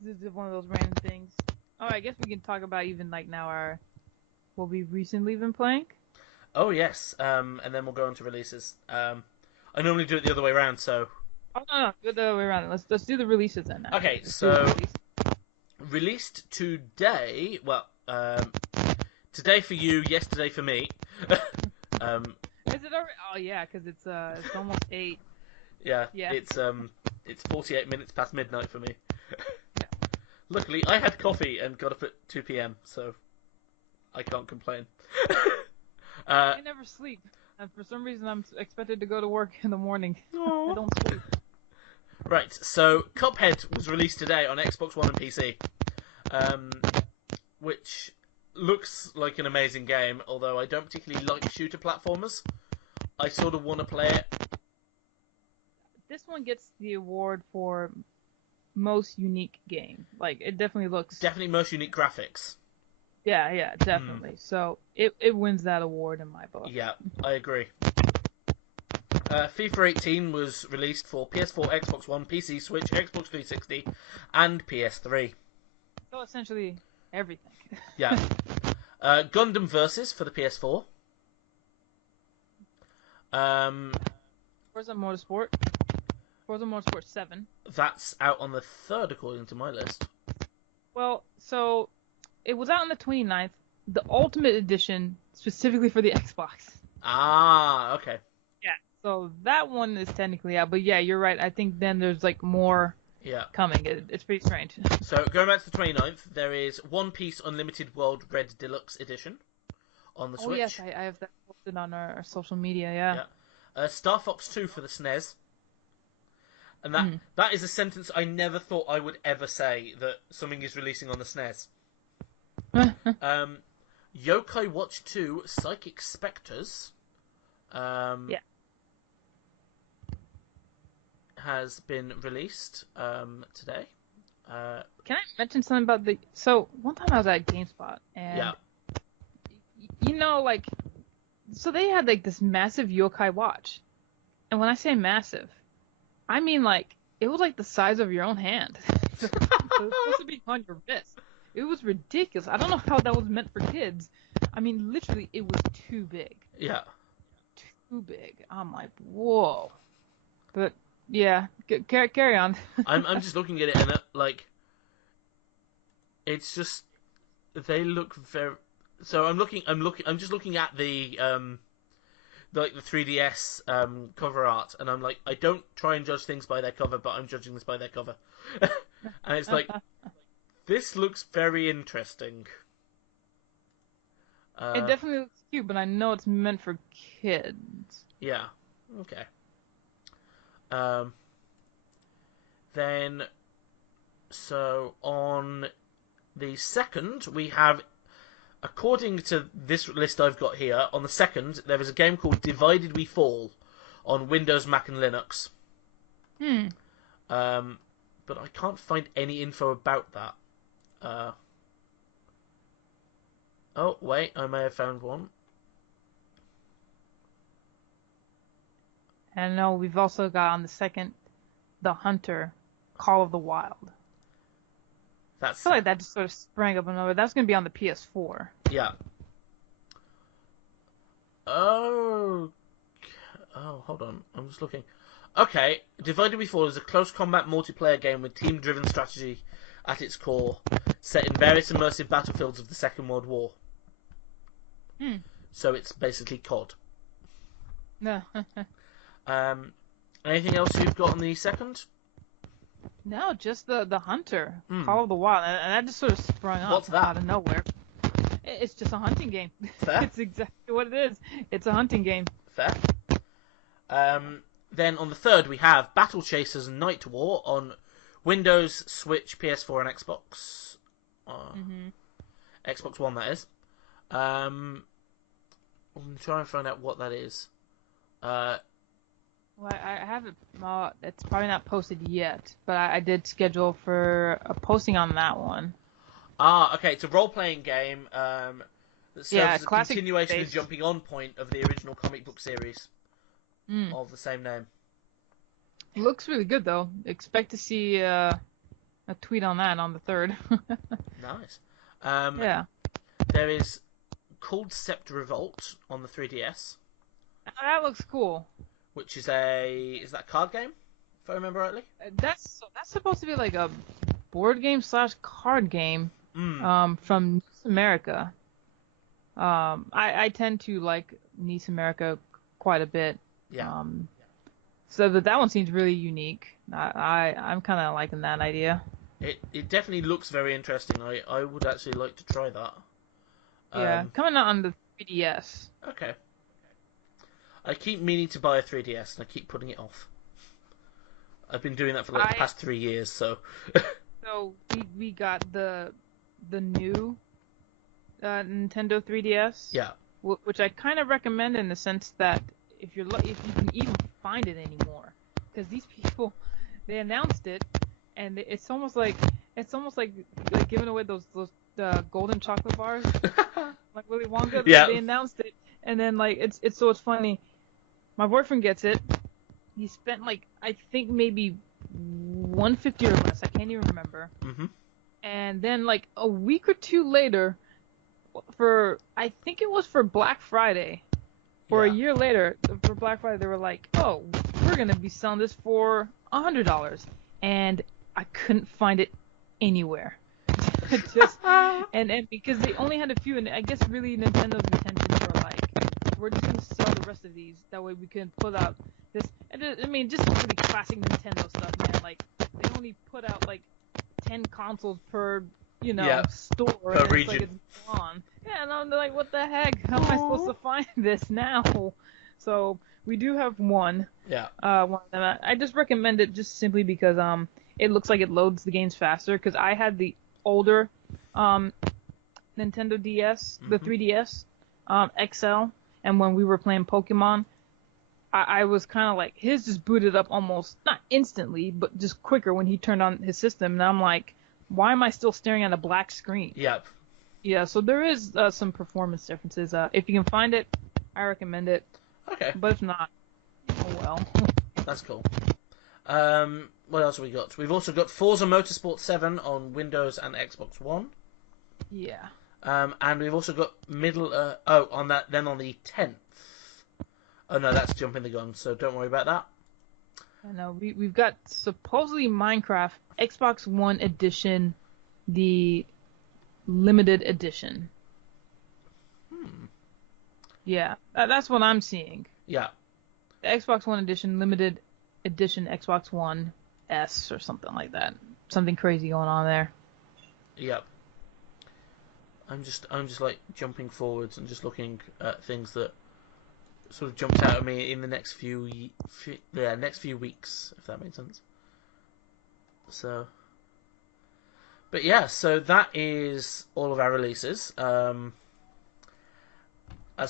This is one of those random things. Oh, I guess we can talk about even like now what we've recently been playing. Oh yes, and then we'll go on to releases. I normally do it the other way around, so. Oh no, do it the other way around. Let's do the releases then. Now. Okay, Let's so released today. Well, today for you, yesterday for me. Is it already? Oh yeah, because it's almost 8. Yeah, Yeah. it's 48 minutes past midnight for me. Luckily, I had coffee and got up at 2 p.m, so I can't complain. I never sleep, and for some reason I'm expected to go to work in the morning. I don't sleep. Right, so Cuphead was released today on Xbox One and PC, which looks like an amazing game, although I don't particularly like shooter platformers. I sort of want to play it. This one gets the award for most unique game. Like, it definitely looks... Definitely most unique graphics. Yeah, definitely. So, it wins that award in my book. Yeah, I agree. FIFA 18 was released for PS4, Xbox One, PC, Switch, Xbox 360, and PS3. So, essentially, everything. Yeah. Gundam Versus for the PS4. Forza Motorsport 7. That's out on the 3rd, according to my list. Well, so, it was out on the 29th. The Ultimate Edition, specifically for the Xbox. Ah, okay. Yeah, so that one is technically out. But yeah, you're right. I think then there's like more coming. It's pretty strange. So, going back to the 29th, there is One Piece Unlimited World Red Deluxe Edition on the Switch. Oh, yes, I have that posted on our social media, yeah. Star Fox 2 for the SNES. And that is a sentence I never thought I would ever say, that something is releasing on the SNES. Yokai Watch 2 Psychic Spectres has been released today. Can I mention something about the... So, one time I was at GameSpot, and... You know, like... So they had, like, this massive yokai watch. And when I say massive, I mean, like, it was, like, the size of your own hand. So it was supposed to be on your wrist. It was ridiculous. I don't know how that was meant for kids. I mean, literally, it was too big. Yeah. Too big. I'm like, whoa. But, yeah, carry on. I'm just looking at it, and, like... It's just... They look very... So I'm just looking at the like the 3DS cover art, and I'm like, I don't try and judge things by their cover, but I'm judging this by their cover. And it's like, this looks very interesting. It definitely looks cute, but I know it's meant for kids. Yeah. Okay. Then, so on the 2nd, we have, according to this list I've got here, on the 2nd, there is a game called Divided We Fall on Windows, Mac, and Linux. But I can't find any info about that. Oh, wait, I may have found one. And I know we've also got on the 2nd, The Hunter, Call of the Wild. I feel like that just sort of sprang up another. That's going to be on the PS4. Yeah. Oh, hold on. I'm just looking. Okay, Divided We Fall is a close combat multiplayer game with team-driven strategy at its core, set in various immersive battlefields of the Second World War. So it's basically COD. No. Anything else you've got on the 2nd? No, just the Hunter, Call of the Wild, and that just sort of sprung up What's that? out of nowhere. It's just a hunting game. Fair. It's exactly what it is. It's a hunting game. Fair. Then on the 3rd we have Battle Chasers Night War on Windows, Switch, PS4, and Xbox. Xbox One, that is. I'm trying to find out what that is. Well, I haven't. It's probably not posted yet, but I did schedule for a posting on that one. Ah, okay. It's a role-playing game that serves Yeah, as a classic continuation and based. jumping-on point of the original comic book series Mm. of the same name. Looks really good though. Expect to see a tweet on that on the 3rd. Nice. Yeah. There is called Scepter Revolt on the 3DS, That looks cool. which is a card game, if I remember rightly. That's supposed to be like a board game / card game from Nice America. I tend to like Nice America quite a bit. Yeah. So that one seems really unique. I'm kind of liking that idea. It definitely looks very interesting. I would actually like to try that. Yeah, coming out on the 3DS. Okay. I keep meaning to buy a 3DS and I keep putting it off. I've been doing that for like the past 3 years, so. So we got the new Nintendo 3DS. Yeah. Which I kind of recommend in the sense that if you can even find it anymore, because these people they announced it and it's almost like giving away those golden chocolate bars like Willy Wonka. Yeah. They announced it and then like it's funny. My boyfriend gets it. He spent like I think maybe $150 or less. I can't even remember. Mm-hmm. And then like a week or two later, I think it was for Black Friday, or a year later for Black Friday, they were like, "Oh, we're gonna be selling this for $100," and I couldn't find it anywhere. and because they only had a few, and I guess really Nintendo's intentions were like, we're just gonna sell the rest of these. That way we can put out this. And I mean, just really classic Nintendo stuff, man. Like they only put out like 10 consoles per store per and region. It's like it's gone. Yeah, and I'm like, what the heck? How am I supposed to find this now? So we do have one. Yeah. One of them. I just recommend it just simply because it looks like it loads the games faster. Because I had the older Nintendo DS, the 3DS XL, and when we were playing Pokemon, I was kind of like, his just booted up almost not instantly, but just quicker when he turned on his system, and I'm like, why am I still staring at a black screen? Yep. Yeah, so there is some performance differences. If you can find it, I recommend it. Okay. But if not, oh well. That's cool. What else have we got? We've also got Forza Motorsport 7 on Windows and Xbox One. Yeah. And we've also got on the 10th. Oh no, that's jumping the gun, so don't worry about that. I know. We've got supposedly Minecraft Xbox One edition, the limited edition. Yeah, that's what I'm seeing. Yeah. The Xbox One edition, limited edition Xbox One S or something like that. Something crazy going on there. Yep. I'm just like jumping forwards and just looking at things that sort of jumped out at me in the next few weeks, if that makes sense. So, but yeah, so that is all of our releases, as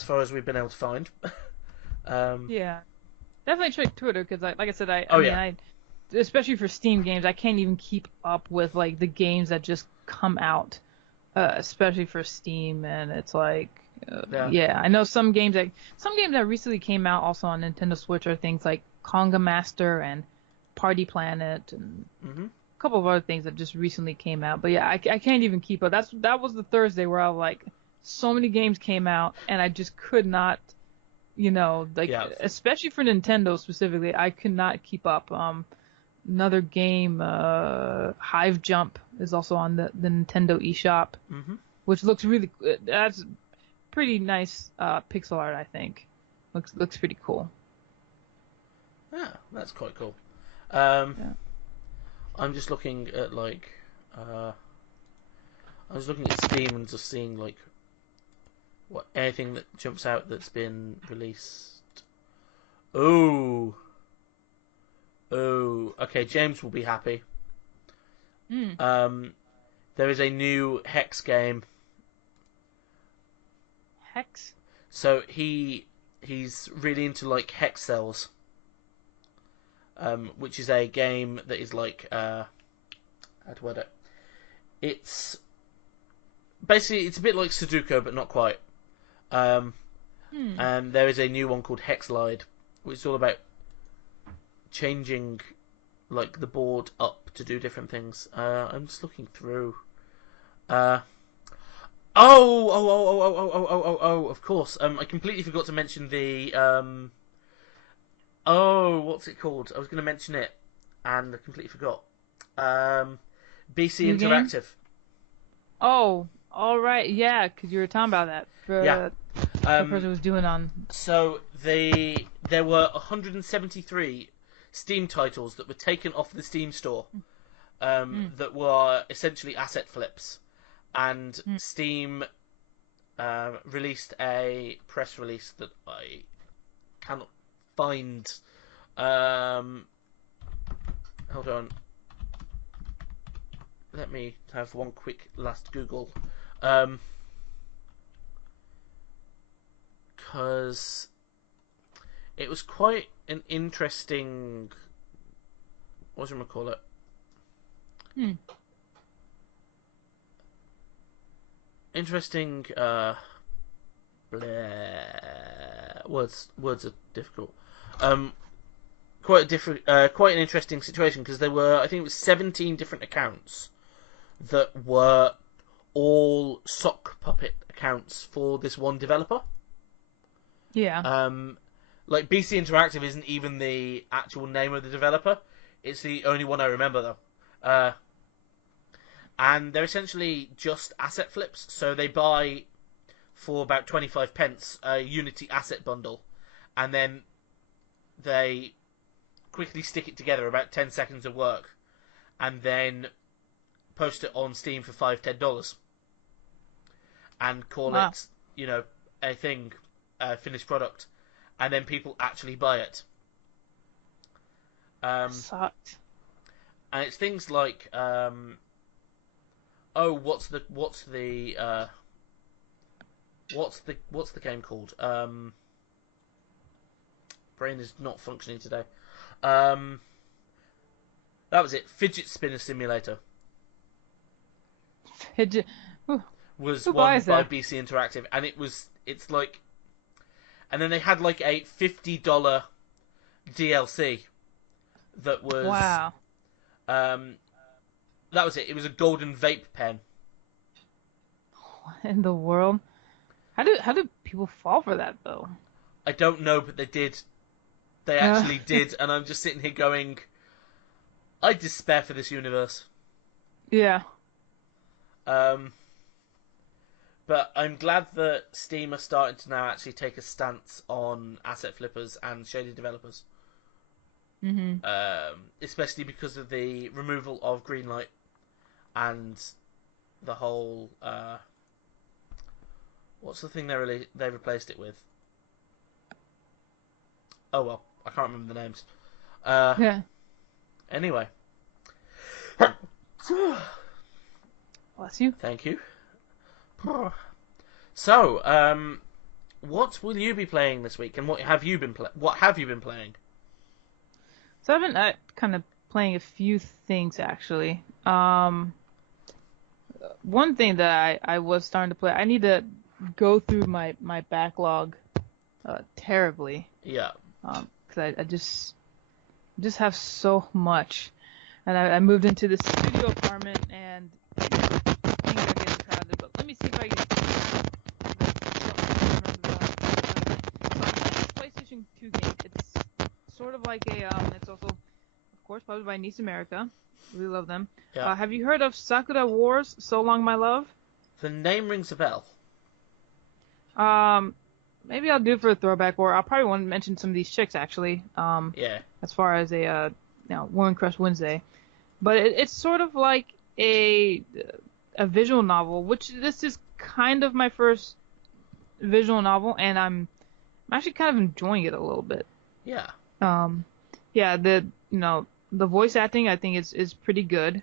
far as we've been able to find. Yeah, definitely check Twitter because, like I said, I mean, especially for Steam games, I can't even keep up with like the games that just come out, especially for Steam, and it's like. Yeah, I know some games that recently came out also on Nintendo Switch are things like Conga Master and Party Planet and a couple of other things that just recently came out. But yeah, I can't even keep up. That was the Thursday where I was like, so many games came out and I just could not, especially for Nintendo specifically, I could not keep up. Another game, Hive Jump, is also on the Nintendo eShop, which looks really. That's pretty nice pixel art, I think. Looks pretty cool. Yeah, that's quite cool. I'm just looking at Steam and just seeing like anything that jumps out that's been released. Oh, okay. James will be happy. There is a new Hex game. Hex? So he's really into like hex cells. which is a game that is like how to word it. It's basically it's a bit like Sudoku, but not quite. And there is a new one called Hexlide, which is all about changing like the board up to do different things. I'm just looking through. Of course. I completely forgot to mention the what's it called? I was going to mention it, and I completely forgot. BC New Interactive. Game? Oh, all right, yeah, because you were talking about that. Yeah. The person was doing on. So there were 173 Steam titles that were taken off the Steam store, that were essentially asset flips, and Steam released a press release that I cannot find. Hold on. Let me have one quick last Google. Because it was quite an interesting... What do you call it? Interesting... Words are difficult. Quite an interesting situation, because there were, I think it was 17 different accounts that were all sock puppet accounts for this one developer. Yeah. Like BC Interactive isn't even the actual name of the developer. It's the only one I remember though. And they're essentially just asset flips. So they buy for about 25 pence a Unity asset bundle, and then they quickly stick it together, about 10 seconds of work, and then post it on Steam for $5-10 and call it, a thing, a finished product, and then people actually buy it. Sucked. And it's things like, what's the game called? Brain is not functioning today. That was it. Fidget Spinner Simulator. Fidget. Was Who one buys by that? BC Interactive, and it's like, and then they had like a $50 DLC that was Wow. that was it. It was a golden vape pen. What in the world? How do people fall for that though? I don't know, but they did. They actually did, and I'm just sitting here going, I despair for this universe. Yeah. But I'm glad that Steam are starting to now actually take a stance on asset flippers and shady developers. Especially because of the removal of Greenlight and the whole... what's the thing they replaced it with? Oh well, I can't remember the names. Yeah. Anyway. Bless you. Thank you. So, what will you be playing this week, and what have you been playing? So I've been kind of playing a few things actually. One thing that I was starting to play, I need to go through my backlog terribly. Yeah. Because I just have so much, and I moved into this studio apartment and things are getting crowded. But let me see if I can. PlayStation 2 game. It's sort of like a It's also, of course, published by Nice America. We love them. Yeah. Have you heard of Sakura Wars? So Long My Love. The name rings a bell. Maybe I'll do it for a throwback, or I'll probably want to mention some of these chicks actually. Yeah. As far as a Woman Crush Wednesday, but it's sort of like a visual novel, which this is kind of my first visual novel, and I'm actually kind of enjoying it a little bit. Yeah. Yeah, the voice acting I think is pretty good.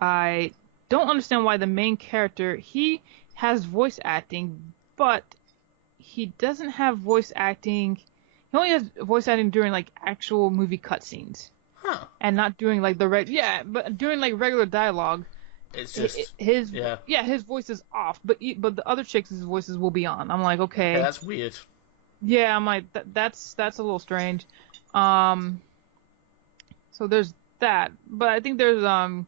I don't understand why the main character, he has voice acting, but he doesn't have voice acting. He He only has voice acting during like actual movie cutscenes. Huh. And not during like but during like regular dialogue. It's just his yeah. his voice is off, but the other chicks' voices will be on. I'm like, okay. Yeah, that's weird. Yeah, I'm like that's a little strange. So there's that, but I think there's a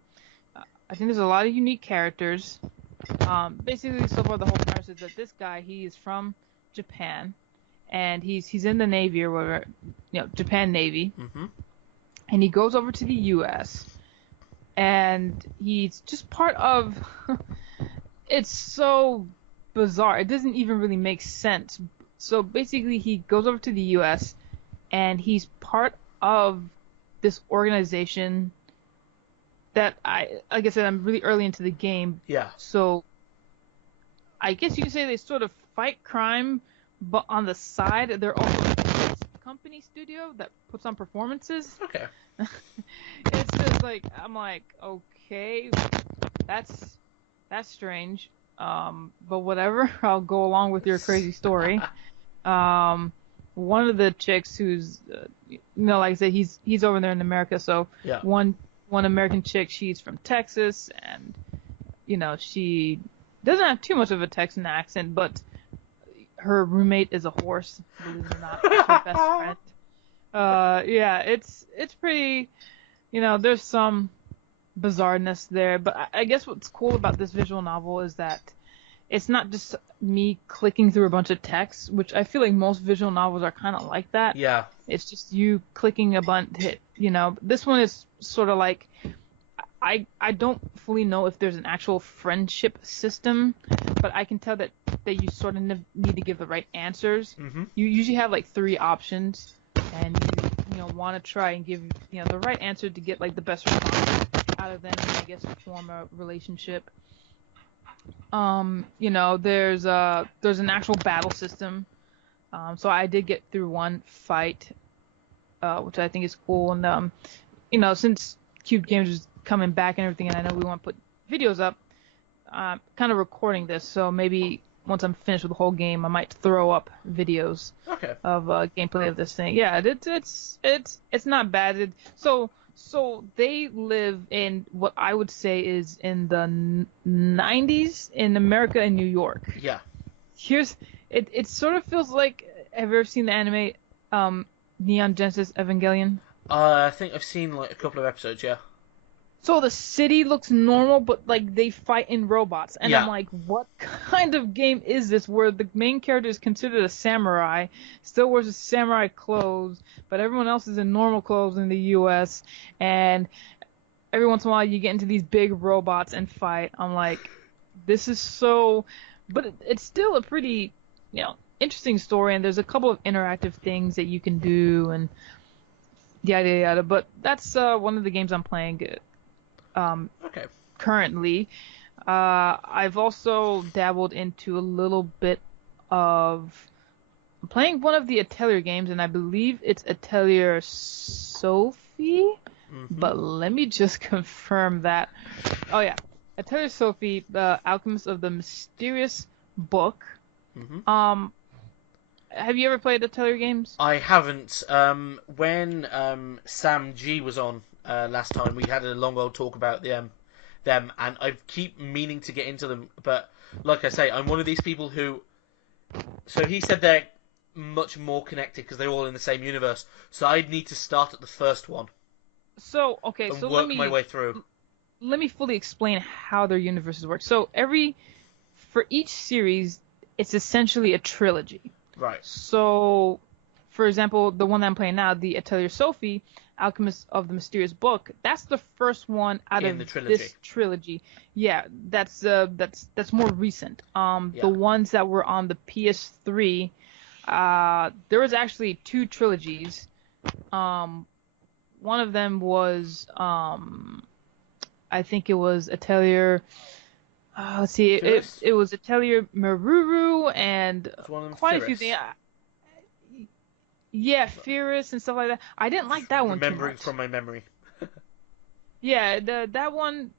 lot of unique characters. Basically, so far the whole premise is that this guy, he is from Japan, and he's in the Navy or whatever, Japan Navy, and he goes over to the U.S. and he's just part of. It's so bizarre. It doesn't even really make sense. So basically, he goes over to the U.S. and he's part of this organization that like I said, I'm really early into the game. Yeah. So I guess you could say they sort of fight crime, but on the side, they're also a company studio that puts on performances. Okay. It's just like, I'm like, okay, that's strange. But whatever, I'll go along with your crazy story. One of the chicks who's, like I said, he's over there in America, so yeah. One American chick, she's from Texas, and, she doesn't have too much of a Texan accent, but her roommate is a horse, believe it or not. That's her best friend. Yeah, it's pretty, there's some bizarreness there, but I guess what's cool about this visual novel is that it's not just me clicking through a bunch of text, which I feel like most visual novels are kind of like that. Yeah. It's just you clicking a bunch, This one is sort of like, I don't fully know if there's an actual friendship system, but I can tell that you sort of need to give the right answers. Mm-hmm. You usually have like 3 options, and you want to try and give the right answer to get like the best response out of them, and I guess form a relationship. There's an actual battle system. So I did get through one fight, which I think is cool. And since Cube Games is coming back and everything, and I know we want to put videos up, kind of recording this. So maybe once I'm finished with the whole game, I might throw up videos of gameplay of this thing. Yeah, it's not bad. So they live in what I would say is in the 90s in America and New York. Yeah. It sort of feels like, have you ever seen the anime Neon Genesis Evangelion? I think I've seen like a couple of episodes, yeah. So the city looks normal, but like they fight in robots, and yeah. I'm like, what kind of game is this where the main character is considered a samurai, still wears his samurai clothes, but everyone else is in normal clothes in the U.S., and every once in a while you get into these big robots and fight. I'm like, this is so, but it's still a pretty, interesting story, and there's a couple of interactive things that you can do, and yada yada. But that's one of the games I'm playing. Currently, I've also dabbled into a little bit of playing one of the Atelier games, and I believe it's Atelier Sophie, but let me just confirm that. Oh yeah, Atelier Sophie, the Alchemist of the Mysterious Book. Have you ever played Atelier games? I haven't. When Sam G was on last time, we had a long old talk about them, and I keep meaning to get into them, but like I say, I'm one of these people who. So he said they're much more connected because they're all in the same universe. So I'd need to start at the first one. So okay, and so work my way through. Let me fully explain how their universes work. So for each series, it's essentially a trilogy. Right. So, for example, the one that I'm playing now, the Atelier Sophie, Alchemist of the Mysterious Book, that's the first one out of this trilogy. Yeah, that's more recent. The ones that were on the PS3, there was actually 2 trilogies. One of them was, I think it was Atelier. Let's see, it was Atelier Maruru and quite a few things. Yeah, Fierce and stuff like that. I didn't like that one too much. Remembering from my memory. Yeah, that one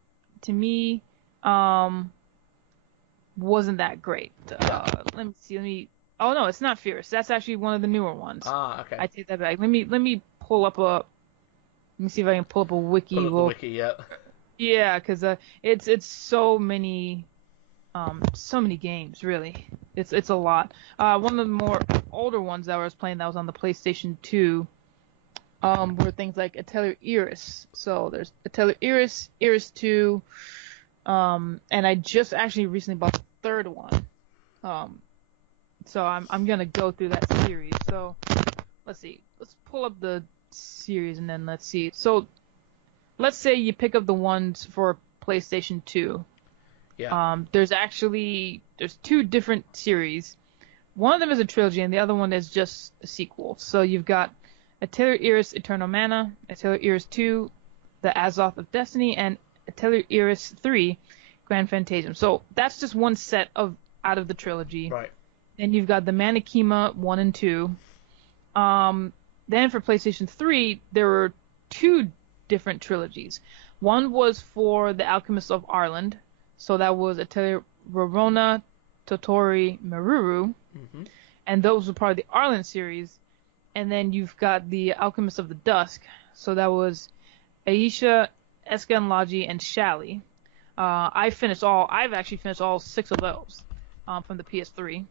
to me wasn't that great. Let me see. Oh no, it's not Fierce. That's actually one of the newer ones. Ah, okay. I take that back. Let me pull up a. Let me see if I can pull up a wiki. Pull up the wiki, yeah. Yeah, because it's so many games really. It's a lot. One of the more older ones that I was playing that was on the PlayStation 2. Were things like Atelier Iris. So there's Atelier Iris, Iris 2, and I just actually recently bought the third one. So I'm gonna go through that series. So let's see. Let's pull up the series and then let's see. So let's say you pick up the ones for PlayStation 2. Yeah. There's two different series. One of them is a trilogy and the other one is just a sequel. So you've got Atelier Iris Eternal Mana, Atelier Iris 2, The Azoth of Destiny, and Atelier Iris 3, Grand Phantasm. So that's just one set out of the trilogy. Right. Then you've got the Manakima 1 and 2. Then for PlayStation 3, there were two different trilogies. One was for The Alchemist of Ireland. So that was Atelier Rorona, Totori, Maruru. Mm-hmm. And those were part of the Ireland series. And then you've got The Alchemist of the Dusk. So that was Aisha, Escanlaji, and Shally. I've actually finished all 6 of those from the PS3.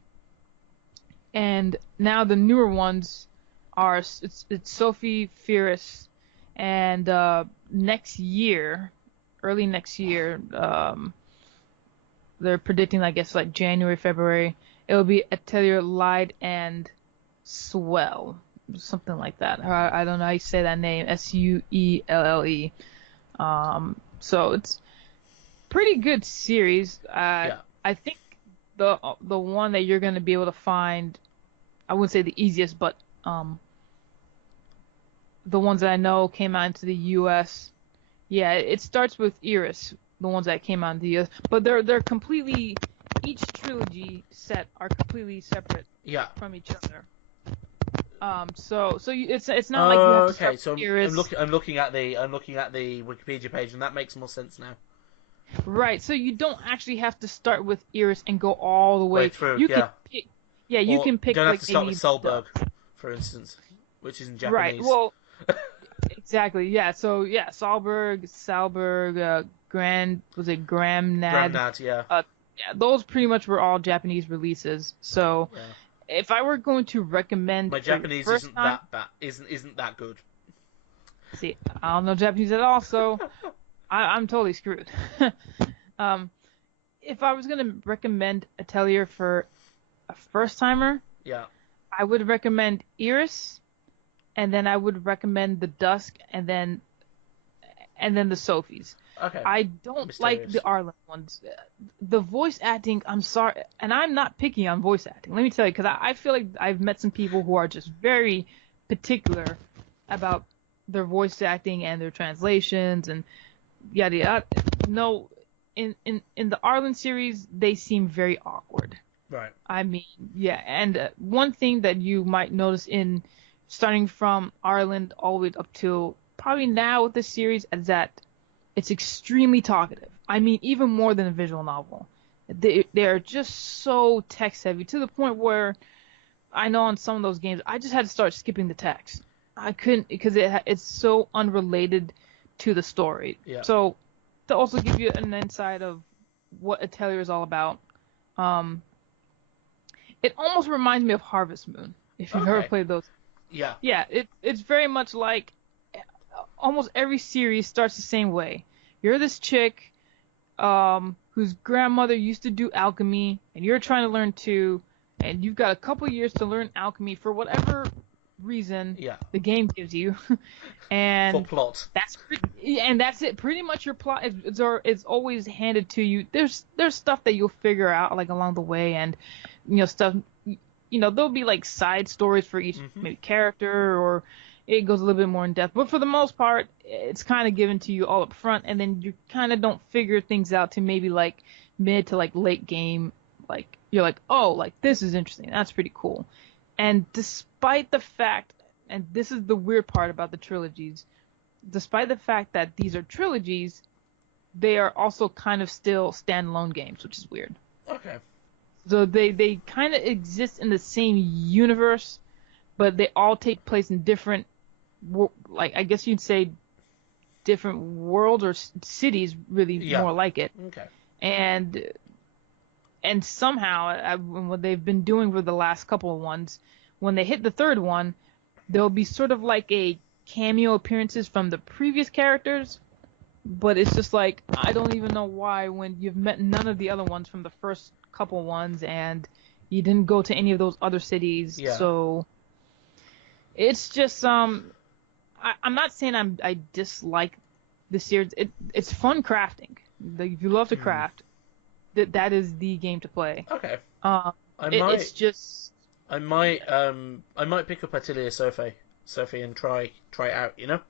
And now the newer ones are it's Sophie, Fierce, and early next year, they're predicting, I guess, like January, February, it'll be Atelier Lied and Swell, something like that. I don't know how you say that name, Suelle. So it's pretty good series. Yeah. I think the one that you're going to be able to find, I wouldn't say the easiest, but the ones that I know came out into the U.S. Yeah, it starts with Iris, the ones that came out into the U.S. But they're completely, each trilogy set are completely separate from each other. It's not like you have to start with Iris. I'm looking at the Wikipedia page, and that makes more sense now. Right, so you don't actually have to start with Iris and go all the way through. You can pick, you can pick. You don't have like, to start maybe with Solberg, for instance, which is in Japanese. Right. Well, exactly. Yeah. So yeah, Salberg, Gramnad. Gramnad, yeah. Yeah, those pretty much were all Japanese releases. So if I were going to recommend, my Japanese isn't that good. See, I don't know Japanese at all, so I'm totally screwed. If I was gonna recommend Atelier for a first timer, I would recommend Iris, and then I would recommend the Dusk, and then the Sophies. Okay. I don't like the Ireland ones. The voice acting, I'm sorry, and I'm not picky on voice acting. Let me tell you, because I feel like I've met some people who are just very particular about their voice acting and their translations and yada yada. No, in the Ireland series, they seem very awkward. Right. I mean, yeah, and one thing that you might notice in starting from Ireland all the way up till probably now with this series is that it's extremely talkative. I mean, even more than a visual novel. They're just so text heavy to the point where I know on some of those games I just had to start skipping the text. I couldn't because it's so unrelated to the story. Yeah. So to also give you an insight of what Atelier is all about, it almost reminds me of Harvest Moon, if you've ever played those. Yeah. Yeah, it's very much like almost every series starts the same way. You're this chick whose grandmother used to do alchemy, and you're trying to learn too, and you've got a couple years to learn alchemy for whatever reason the game gives you. And for plot. That's it. Pretty much your plot is always handed to you. There's stuff that you'll figure out like along the way, and stuff. There'll be like side stories for each maybe character, or it goes a little bit more in depth. But for the most part, it's kind of given to you all up front, and then you kind of don't figure things out to maybe like mid to like late game. Like you're like, oh, like this is interesting. That's pretty cool. And despite the fact, and this is the weird part about the trilogies, despite the fact that these are trilogies, they are also kind of still standalone games, which is weird. Okay. So they kind of exist in the same universe, but they all take place in different, like, I guess you'd say different worlds or cities, really more like it. Okay. And somehow, what they've been doing for the last couple of ones, when they hit the third one, there'll be sort of like a cameo appearances from the previous characters, but it's just like, I don't even know why when you've met none of the other ones from the first couple ones, and you didn't go to any of those other cities. Yeah. So it's just I'm not saying I dislike the series. It's fun crafting. Like, if you love to craft, that is the game to play. Okay. It's just I might pick up Atelier Sophie and try it out. You know.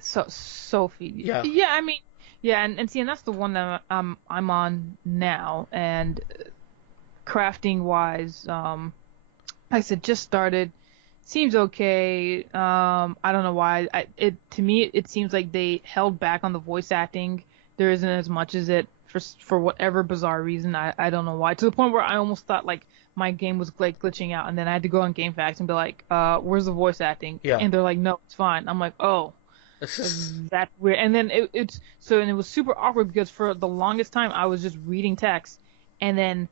So Sophie. Yeah. Yeah. I mean, yeah, and see, and that's the one that I'm on now, and crafting wise, like I said, just started. Seems okay. I don't know why. To me, it seems like they held back on the voice acting. There isn't as much as it for whatever bizarre reason. I don't know why. To the point where I almost thought like my game was like glitching out, and then I had to go on GameFAQs and be like, "Where's the voice acting?" Yeah. And they're like, "No, it's fine." I'm like, "Oh." That's weird. And then it was super awkward because for the longest time I was just reading text, and then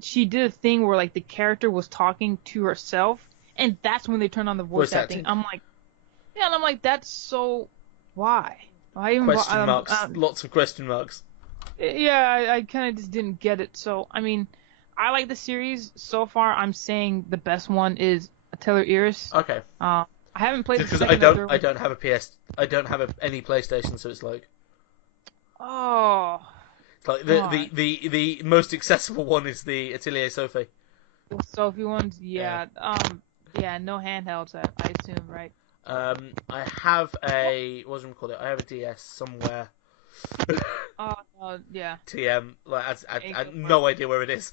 she did a thing where like the character was talking to herself, and that's when they turned on the voice acting. I'm like, yeah, and I'm like, that's so why? Why even question marks? Lots of question marks. Yeah, I kind of just didn't get it. So I mean, I like the series so far. I'm saying the best one is Atelier Iris. Okay. I haven't played because the I second. I don't have a PS. I don't have any PlayStation, so it's like. Oh. It's like the most accessible one is the Atelier Sophie. The Sophie ones, yeah. Yeah, no handhelds, I assume, right? I have a what do you call it? I have a DS somewhere. Yeah. TM, like I had no idea where it is.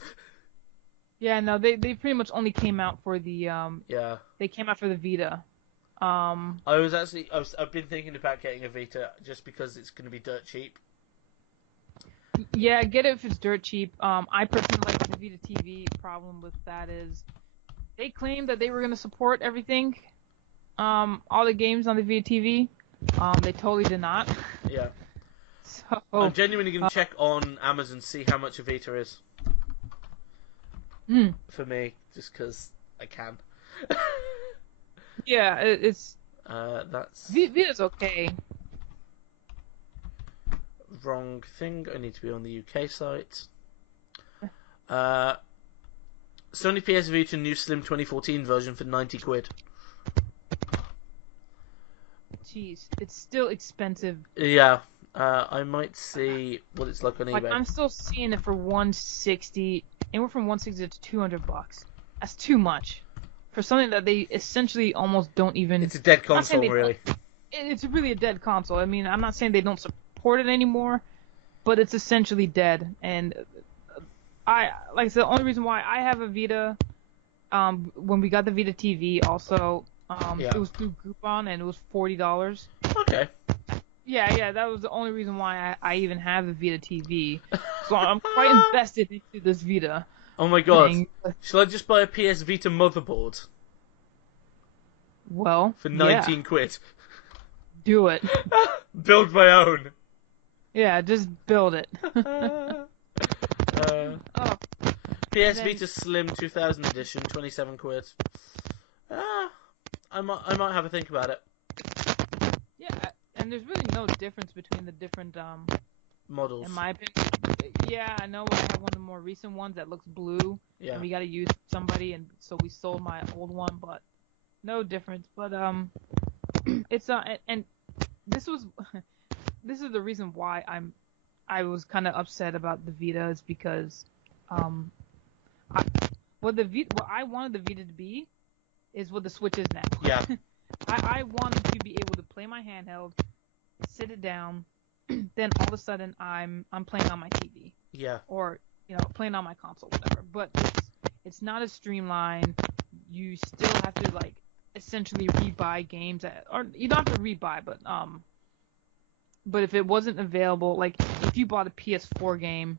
Yeah, no, they pretty much only came out for the Yeah. They came out for the Vita. I've been thinking about getting a Vita just because it's going to be dirt cheap. Yeah, get it if it's dirt cheap. I personally like the Vita TV. Problem with that is they claimed that they were going to support everything, all the games on the Vita TV. They totally did not. Yeah. So I'm genuinely going to check on Amazon, see how much a Vita is. For me, just because I can. Yeah, it's. That's. Vita's okay. Wrong thing. I need to be on the UK site. Sony PS Vita new Slim 2014 version for 90 quid. Jeez, it's still expensive. Yeah. I might see what it's like on eBay. Like, I'm still seeing it for $160, anywhere from $160 to $200. That's too much for something that they essentially almost don't even. It's a dead console, really. It's really a dead console. I mean, I'm not saying they don't support it anymore, but it's essentially dead. And like I said, the only reason why I have a Vita, when we got the Vita TV, also, it was through Groupon and it was $40. Okay. Yeah, that was the only reason why I even have a Vita TV. So I'm quite invested into this Vita. Oh my god. Thing. Shall I just buy a PS Vita motherboard? Well, for 19 quid. Do it. Build my own. Yeah, just build it. PS Vita Slim 2000 edition, 27 quid. I might have a think about it. Yeah, and there's really no difference between the different models. In my opinion. Yeah, I know I have one of the more recent ones that looks blue. Yeah. And we got to use somebody, and so we sold my old one, but no difference. But it's and this is the reason why I was kind of upset about the Vita, is because what I wanted the Vita to be is what the Switch is now. Yeah. I wanted to be able to play my handheld, sit it down, then all of a sudden I'm playing on my TV. Yeah. Or, playing on my console, whatever. But it's not as streamlined. You still have to, like, essentially rebuy games, or you don't have to rebuy, but if it wasn't available, like if you bought a PS4 game,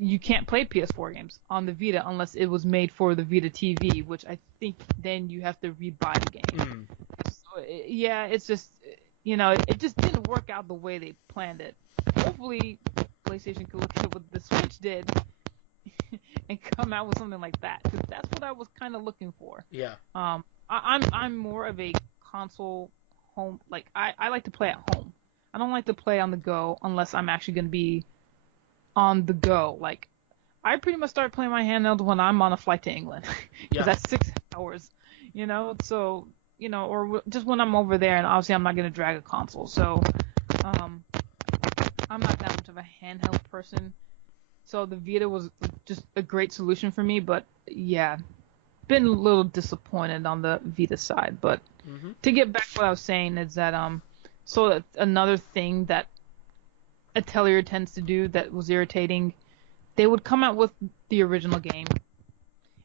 you can't play PS4 games on the Vita unless it was made for the Vita TV, which I think then you have to rebuy the game. So, yeah, it's just, it just didn't work out the way they planned it. Hopefully, PlayStation could look at what the Switch did and come out with something like that, because that's what I was kind of looking for. Yeah. I'm more of a console home, like, I like to play at home. I don't like to play on the go unless I'm actually going to be on the go. Like, I pretty much start playing my handheld when I'm on a flight to England, because that's 6 hours, so, or just when I'm over there, and obviously I'm not going to drag a console, so, I'm not that much of a handheld person, so the Vita was just a great solution for me, but, yeah, been a little disappointed on the Vita side, but to get back to what I was saying is that, so another thing that Atelier tends to do that was irritating, they would come out with the original game,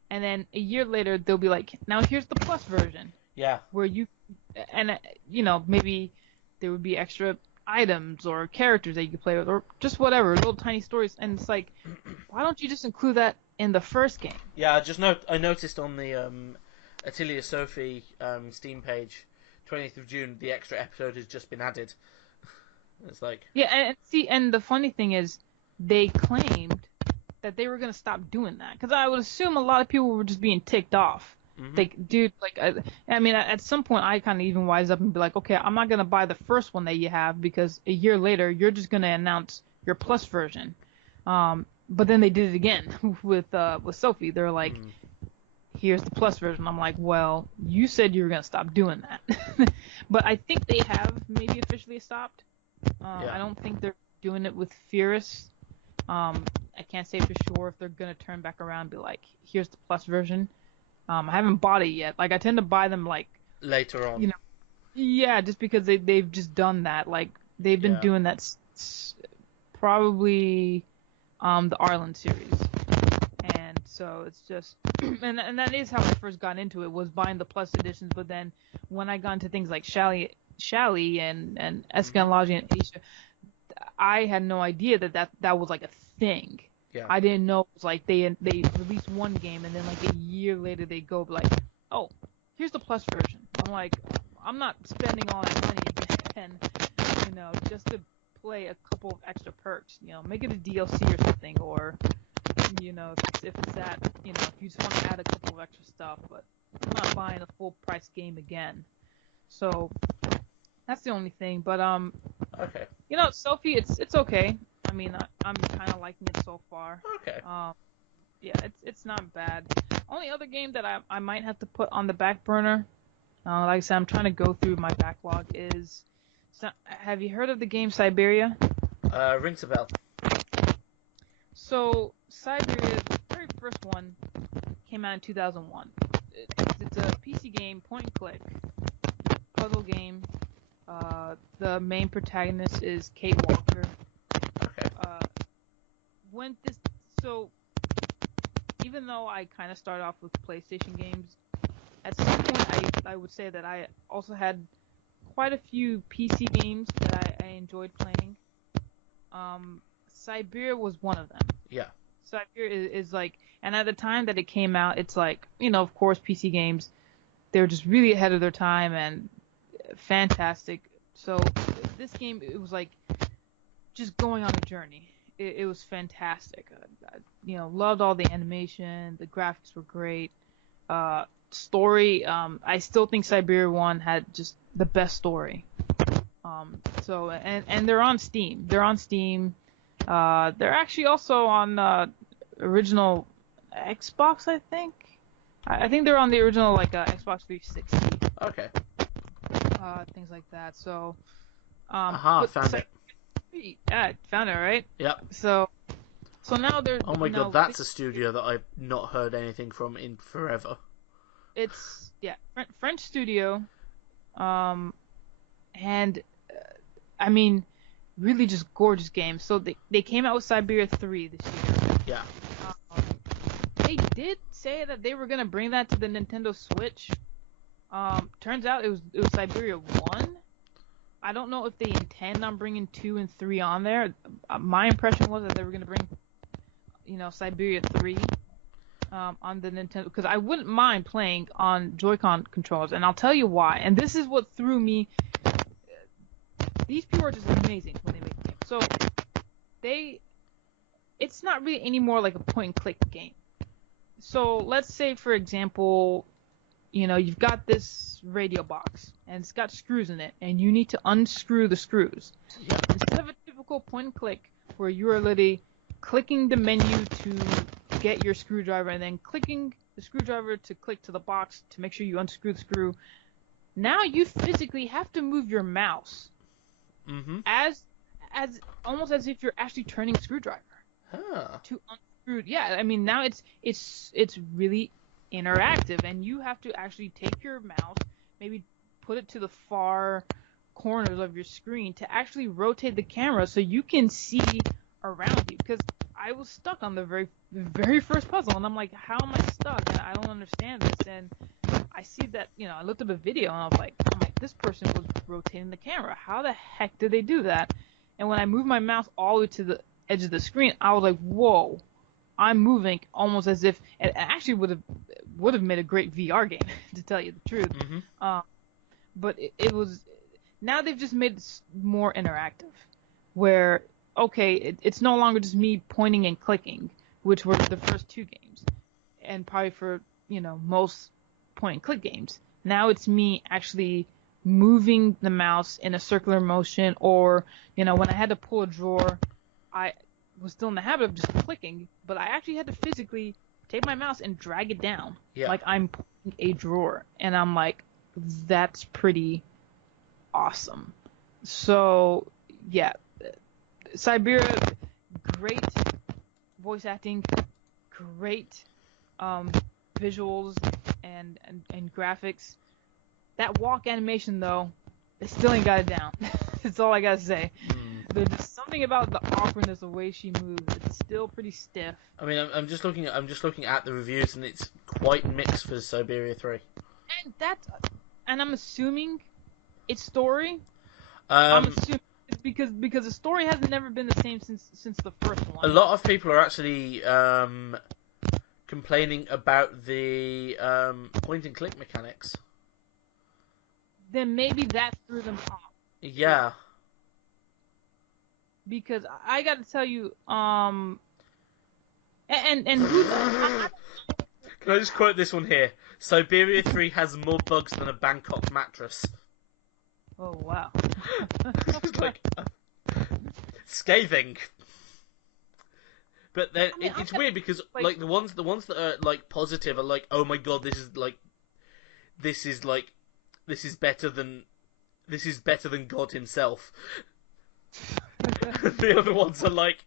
and then a year later they'll be like, now here's the plus version. Yeah. Where maybe there would be extra items or characters that you could play with, or just whatever, little tiny stories, and it's like, why don't you just include that in the first game? Yeah, I noticed on the Atelier Sophie Steam page, 20th of June, the extra episode has just been added. It's like... Yeah, and the funny thing is, they claimed that they were going to stop doing that. Because I would assume a lot of people were just being ticked off. Like, dude, like, I mean, at some point, I kind of even wise up and be like, okay, I'm not going to buy the first one that you have, because a year later, you're just going to announce your plus version. But then they did it again with Sophie. They're like, here's the plus version. I'm like, well, you said you were going to stop doing that. But I think they have maybe officially stopped. I don't think they're doing it with Fierce. I can't say for sure if they're going to turn back around and be like, here's the plus version. I haven't bought it yet. Like, I tend to buy them, like... later on. Yeah, just because they've just done that. Like, they've been doing that probably the Arlen series. And so it's just... and that is how I first got into it, was buying the plus editions. But then when I got into things like Shally and Escalage and Asia, I had no idea that was like a thing. Yeah. I didn't know it was like they released one game and then like a year later they go like, oh, here's the plus version. I'm like, I'm not spending all that money again, just to play a couple of extra perks. Make it a DLC or something, or if it's that, if you just want to add a couple of extra stuff, but I'm not buying a full price game again. So that's the only thing. But okay. Sophie, it's okay. I mean, I'm kind of liking it so far. Okay. Yeah, it's not bad. Only other game that I might have to put on the back burner, like I said, I'm trying to go through my backlog, is... have you heard of the game Siberia? Rings a bell. So, Siberia, the very first one, came out in 2001. It's a PC game, point and click, puzzle game. The main protagonist is Kate Walker. Okay. Even though I kind of started off with PlayStation games, at some point I would say that I also had quite a few PC games that I enjoyed playing. Siberia was one of them. Yeah. Siberia is like, and at the time that it came out, it's like, of course PC games, they were just really ahead of their time and fantastic. So this game, it was like just going on a journey. It was fantastic. Loved all the animation. The graphics were great. Story, I still think Siberia 1 had just the best story. And they're on Steam. They're actually also on original Xbox, I think. I think they're on the original Xbox 360. Okay. Things like that. So. Found it. Yeah, found it, right? Yep. So now they're... Oh my god, that's a studio that I've not heard anything from in forever. It's, French studio. And, I mean, really just gorgeous games. So they came out with Siberia 3 this year. Yeah. They did say that they were going to bring that to the Nintendo Switch. Turns out it was Siberia 1. I don't know if they intend on bringing 2 and 3 on there. My impression was that they were going to bring Siberia 3 on the Nintendo, because I wouldn't mind playing on Joy-Con controllers, and I'll tell you why. And this is what threw me. These people are just amazing when they make games. So it's not really anymore like a point-and-click game. So let's say, for example, you've got this radio box, and it's got screws in it, and you need to unscrew the screws. Yeah. Instead of a typical point-and-click where you are literally clicking the menu to get your screwdriver and then clicking the screwdriver to click to the box to make sure you unscrew the screw, now you physically have to move your mouse as almost as if you're actually turning a screwdriver to unscrew. Yeah, I mean, now it's really interactive, and you have to actually take your mouse, maybe put it to the far corners of your screen to actually rotate the camera so you can see around you. Because I was stuck on the very first puzzle, and I'm like, how am I stuck? And I don't understand this. And I see that, I looked up a video, and I'm like, this person was rotating the camera. How the heck did they do that? And when I moved my mouse all the way to the edge of the screen, I was like, whoa, I'm moving almost as if it actually would have made a great VR game, to tell you the truth. But it was, now they've just made it more interactive, where, okay, it's no longer just me pointing and clicking, which were the first two games, and probably for, most point-and-click games. Now it's me actually moving the mouse in a circular motion, or, when I had to pull a drawer, I was still in the habit of just clicking, but I actually had to physically take my mouse and drag it down, like I'm pulling a drawer, and I'm like, that's pretty awesome. So, yeah, Siberia, great voice acting, great visuals and graphics. That walk animation, though, they still ain't got it down. That's all I gotta say. There's just something about the awkwardness of the way she moves. It's still pretty stiff. I mean, I'm just looking at the reviews, and it's quite mixed for Siberia 3. And I'm assuming it's story. I'm assuming it's because the story has never been the same since the first one. A lot of people are actually complaining about the point and click mechanics. Then maybe that threw them off. Yeah. Because I got to tell you, and who's... Can I just quote this one here? Siberia 3 has more bugs than a Bangkok mattress. Oh, wow. It's like scathing. But then it's weird because like the ones that are like positive are like, oh my god, this is better than God himself. The other ones are like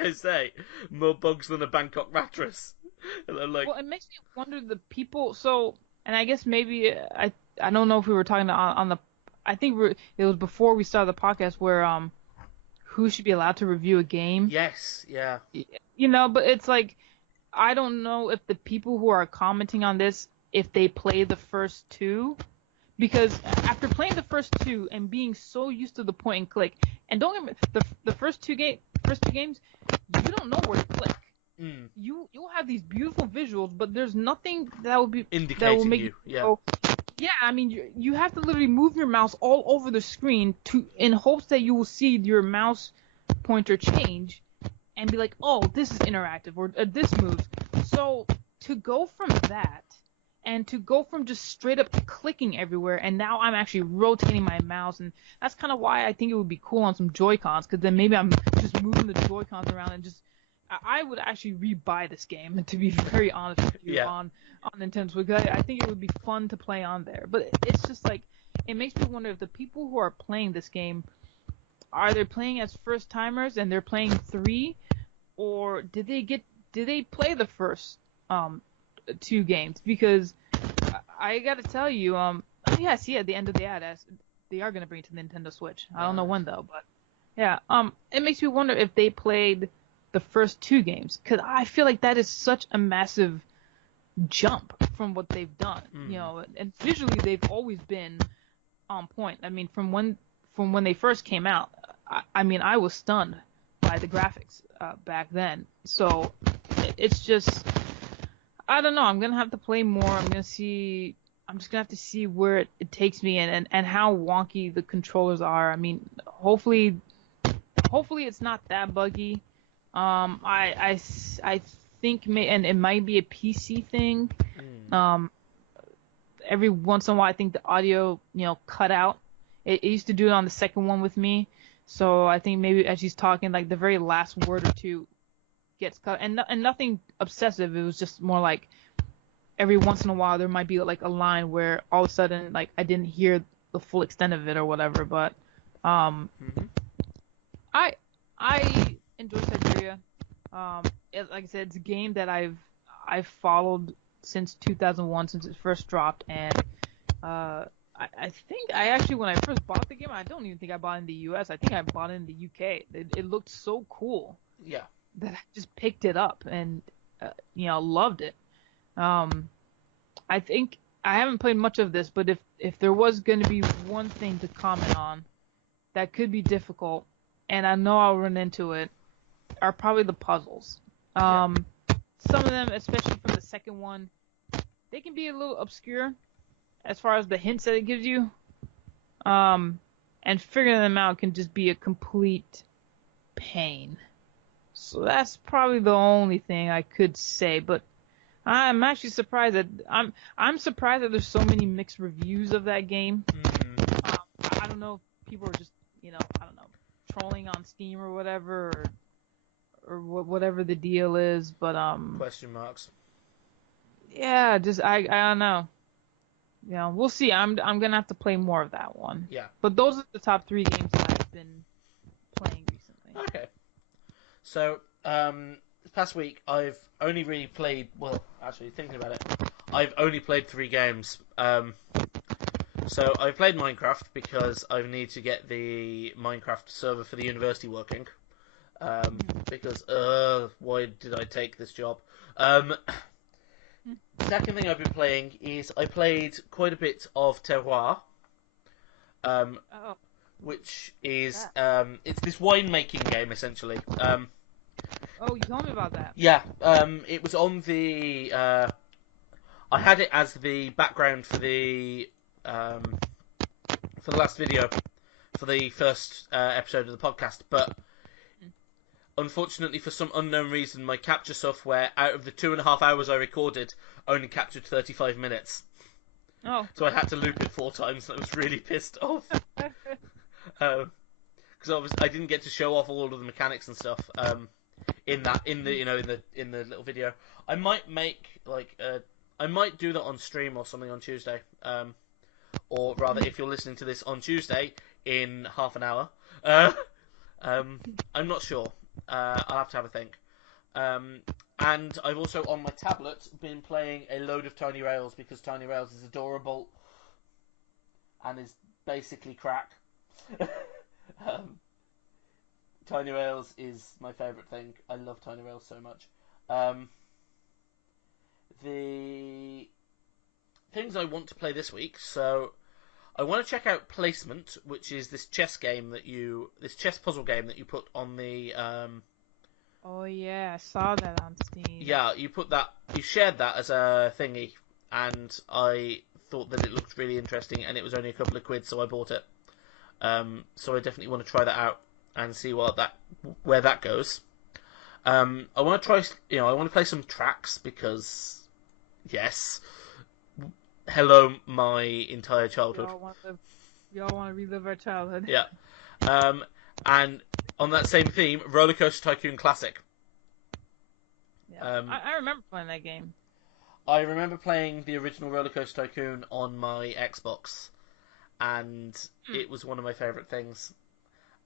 I say, more bugs than a Bangkok mattress. And they're like, well, it makes me wonder the people. So, and I guess maybe I don't know if we were talking on the. I think it was before we started the podcast where who should be allowed to review a game. Yes, yeah. But it's like I don't know if the people who are commenting on this, if they play the first two. Because after playing the first two and being so used to the point and click, and don't get me, the first two games, you don't know where to click. You'll have these beautiful visuals, but there's nothing that will be indicating that will make you. Yeah. Go, yeah, I mean, you have to literally move your mouse all over the screen in hopes that you will see your mouse pointer change and be like, oh, this is interactive, or this moves. So to go from that. And to go from just straight up clicking everywhere, and now I'm actually rotating my mouse, and that's kind of why I think it would be cool on some Joy-Cons, because then maybe I'm just moving the Joy-Cons around and just... I would actually re-buy this game, to be very honest with you, on Nintendo Switch, because I think it would be fun to play on there. But it's just like, it makes me wonder if the people who are playing this game, are they playing as first-timers and they're playing 3, or did they play the first... two games, because I gotta tell you, see at the end of the ad, they are gonna bring it to the Nintendo Switch. I don't know when though, but yeah, it makes me wonder if they played the first two games, because I feel like that is such a massive jump from what they've done, and visually they've always been on point. I mean, from when they first came out, I mean, I was stunned by the graphics back then. So it's just, I don't know. I'm gonna have to play more. I'm just gonna have to see where it takes me and how wonky the controllers are. I mean, hopefully it's not that buggy. I think and it might be a PC thing. Every once in a while, I think the audio, cut out. It used to do it on the second one with me. So I think maybe as she's talking, like the very last word or two gets cut, and nothing obsessive. It was just more like every once in a while there might be like a line where all of a sudden like I didn't hear the full extent of it or whatever. But I enjoy Siberia. Like I said, it's a game that I've followed since 2001, since it first dropped, and I think I actually, when I first bought the game, I don't even think I bought it in the US. I think I bought it in the UK. It looked so cool. Yeah. That I just picked it up and loved it. I think I haven't played much of this, but if there was going to be one thing to comment on that could be difficult, and I know I'll run into it, are probably the puzzles. Some of them, especially from the second one, they can be a little obscure as far as the hints that it gives you. And figuring them out can just be a complete pain. So that's probably the only thing I could say, but I'm actually surprised that I'm surprised that there's so many mixed reviews of that game. I don't know if people are just, I don't know, trolling on Steam or whatever, or whatever the deal is, but question marks. Yeah, just I don't know. We'll see. I'm gonna have to play more of that one. Yeah. But those are the top 3 games that I've been playing recently. Okay. So, this past week I've only really played. Well, actually, thinking about it, I've only played 3 games. So I've played Minecraft because I need to get the Minecraft server for the university working. Because why did I take this job? Second thing I've been playing is I played quite a bit of Terroir, which is it's this winemaking game essentially. Oh, you told me about that. Yeah, it was on the. I had it as the background for the last video, for the first episode of the podcast, but unfortunately, for some unknown reason, my capture software, out of the 2.5 hours I recorded, only captured 35 minutes. Oh. So I had to loop it 4 times, and I was really pissed off. Because I didn't get to show off all of the mechanics and stuff in the little video. I might make I might do that on stream or something on Tuesday. Or rather, if you're listening to this on Tuesday, in half an hour. I'm not sure. I'll have to have a think. And I've also, on my tablet, been playing a load of Tiny Rails because Tiny Rails is adorable and is basically crack. Tiny Rails is my favourite thing. I love Tiny Rails so much. The things I want to play this week, so I want to check out Placement, which is this chess puzzle game that you put on the. Oh yeah, I saw that on Steam. Yeah, you shared that as a thingy, and I thought that it looked really interesting, and it was only a couple of quid, so I bought it. So I definitely want to try that out and see where that goes. I want to try, I want to play some tracks because, yes, hello, my entire childhood. We all want to relive our childhood. Yeah. And on that same theme, Roller Coaster Tycoon Classic. Yeah. I remember playing that game. I remember playing the original Roller Coaster Tycoon on my Xbox, and it was one of my favourite things.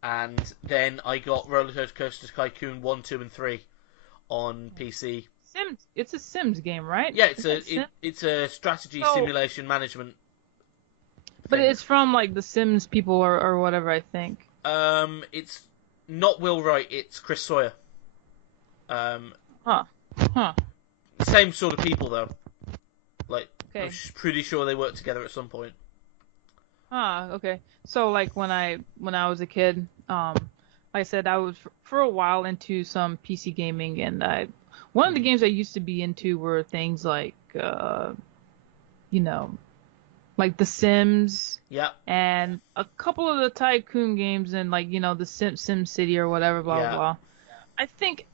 And then I got Roller Coaster Tycoon 1, 2, and 3 on PC. It's a Sims game, right? Yeah, it's a strategy simulation management. But it's from like the Sims people or whatever, I think. It's not Will Wright. It's Chris Sawyer. Same sort of people though. Like, okay. I'm pretty sure they worked together at some point. Okay. So like when I was a kid, like I said, I was for a while into some PC gaming, and one of the games I used to be into were things like, you know, like The Sims. Yeah. And a couple of the tycoon games, and like, you know, the Sim City or whatever, blah Yeah. blah blah. I think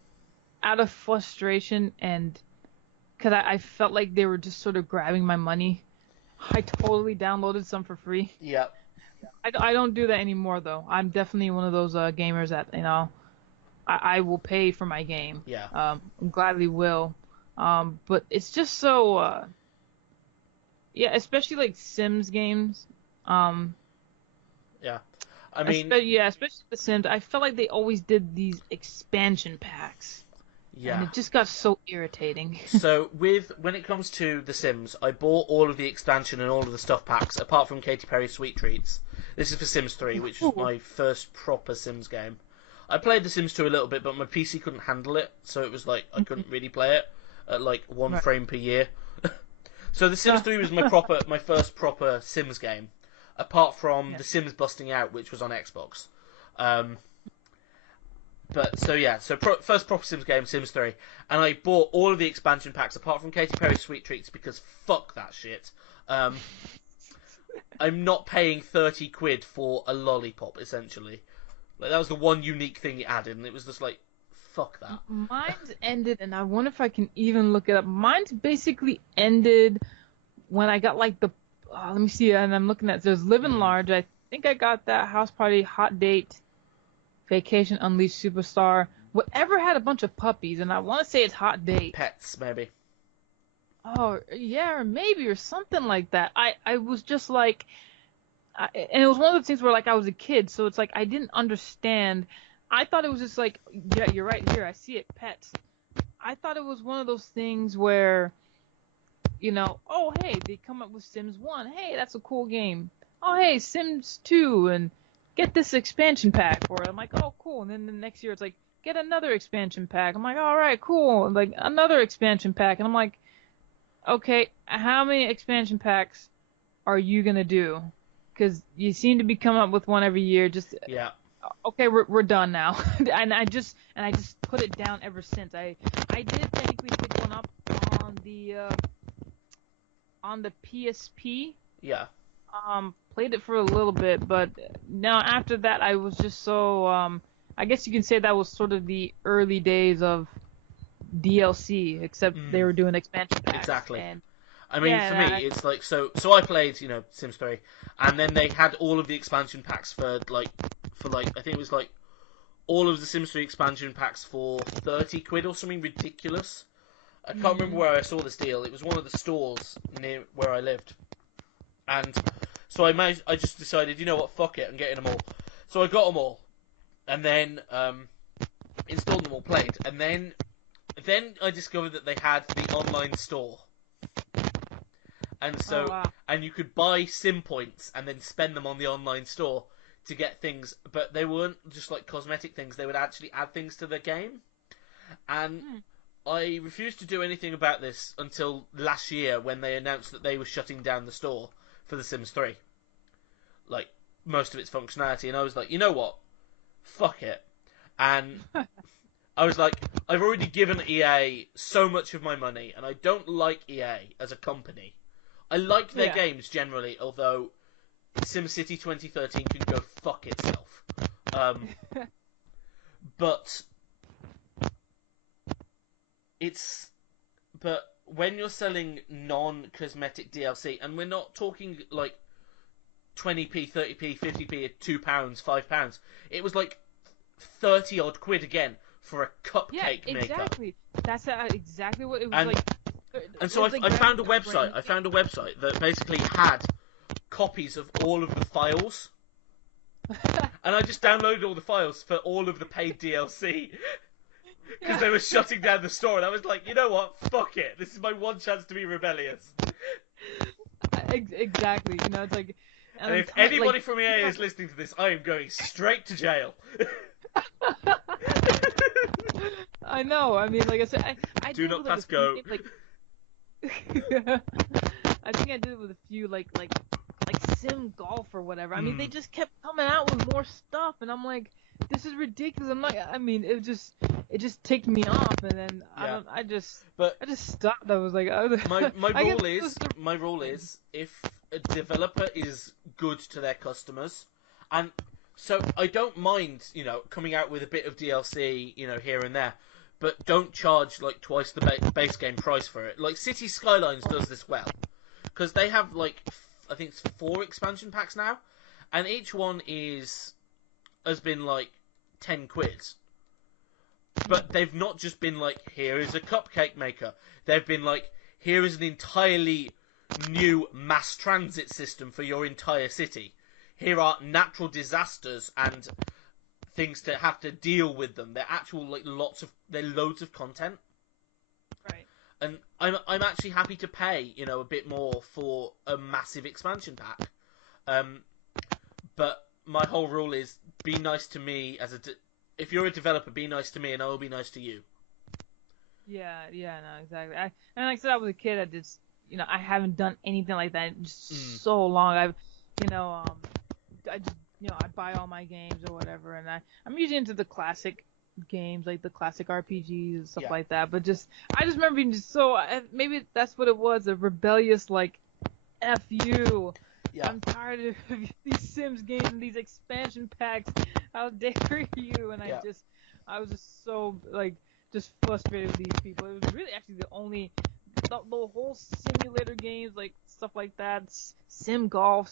out of frustration and because I felt like they were just sort of grabbing my money, I totally downloaded some for free. Yeah. I don't do that anymore though. I'm definitely one of those gamers that, you know, I will pay for my game. Yeah. Gladly will. But it's just so yeah, especially like Sims games. Yeah. I mean, especially The Sims. I felt like they always did these expansion packs. yeah. And it just got so irritating. So when it comes to The Sims, I bought all of the expansion and all of the stuff packs, apart from Katy Perry's Sweet Treats. This is for Sims 3, which was my first proper Sims game. I played The Sims 2 a little bit, but my PC couldn't handle it, so it was like I couldn't really play it at like one frame per year. So The Sims 3 was my first proper Sims game, apart from The Sims Busting Out, which was on Xbox. First proper Sims game, Sims 3, and I bought all of the expansion packs apart from Katy Perry's Sweet Treats because fuck that shit. I'm not paying 30 quid for a lollipop, essentially. Like, that was the one unique thing it added, and it was just like, fuck that. Mine's ended, and I wonder if I can even look it up. Mine's basically ended when I got like the, let me see, and I'm looking at, there's Living Large. I think I got that, House Party, Hot Date, Vacation, Unleashed, Superstar, whatever had a bunch of puppies, and I want to say it's Hot Date. Pets, maybe. Oh, yeah, or maybe, or something like that. I was just like, and it was one of the things where, like, I was a kid, so it's like, I didn't understand. I thought it was just like, yeah, you're right here, I see it, pets. I thought it was one of those things where, you know, oh, hey, they come up with Sims 1. Hey, that's a cool game. Oh, hey, Sims 2, and get this expansion pack for it. I'm like, oh, cool. And then the next year it's like, get another expansion pack. I'm like, all right, cool. And like, another expansion pack. And I'm like, okay, how many expansion packs are you going to do? Because you seem to be coming up with one every year. Just, yeah. Okay, we're done now. and I just put it down ever since. I did technically pick one up on the PSP. Yeah. Played it for a little bit, but now after that I was just so I guess you can say that was sort of the early days of DLC, except they were doing expansion packs. Exactly. And, I mean, for me, it's like, so I played, you know, Sims 3, and then they had all of the expansion packs for I think it was like all of the Sims 3 expansion packs for 30 quid or something ridiculous. I can't remember where I saw this deal. It was one of the stores near where I lived. And so I just decided, you know what, fuck it, I'm getting them all. So I got them all. And then installed them all, played. And then I discovered that they had the online store. And so, and you could buy sim points and then spend them on the online store to get things, but they weren't just like cosmetic things, they would actually add things to the game. And I refused to do anything about this until last year when they announced that they were shutting down the store for The Sims 3. Like, most of its functionality. And I was like, you know what? Fuck it. And I was like, I've already given EA so much of my money, and I don't like EA as a company. I like their games generally, although SimCity 2013 can go fuck itself. But when you're selling non-cosmetic DLC, and we're not talking like 20p, 30p, 50p, £2, £5, it was like 30 odd quid again for a cupcake maker. Yeah, exactly. That's exactly what it was like. And so I found a website. I found a website that basically had copies of all of the files, and I just downloaded all the files for all of the paid DLC because they were shutting down the store. And I was like, you know what? Fuck it. This is my one chance to be rebellious. Exactly. You know, it's like. And if anybody from EA is listening to this, I am going straight to jail. I know. I mean, like I said, I do not pass go. I think I did it with a few like Sim Golf or whatever. I mean, they just kept coming out with more stuff, and I'm like, this is ridiculous. I'm like, I mean, it just ticked me off, and then I just stopped. I was like, my rule is if a developer is good to their customers, and so I don't mind, coming out with a bit of DLC, here and there, but don't charge like twice the base game price for it. Like City Skylines does this well, because they have like I think it's 4 expansion packs now, and each one has been like 10 quid. But they've not just been like, here is a cupcake maker. They've been like, here is an entirely new mass transit system for your entire city. Here are natural disasters and things to have to deal with them. They're actual like they're loads of content. Right. And I'm actually happy to pay, a bit more for a massive expansion pack. But my whole rule is be nice to me if you're a developer, be nice to me and I will be nice to you. Yeah, no, exactly. And like I said, I was a kid. I just, I haven't done anything like that in just so long. I just, I buy all my games or whatever, and I'm usually into the classic games, like the classic RPGs and stuff like that. But I just remember being just so, maybe that's what it was, a rebellious, like, F you. Yeah. I'm tired of these Sims games and these expansion packs. How dare you? And I was just so, like, just frustrated with these people. It was really actually the whole simulator games, like, stuff like that, Sim Golf,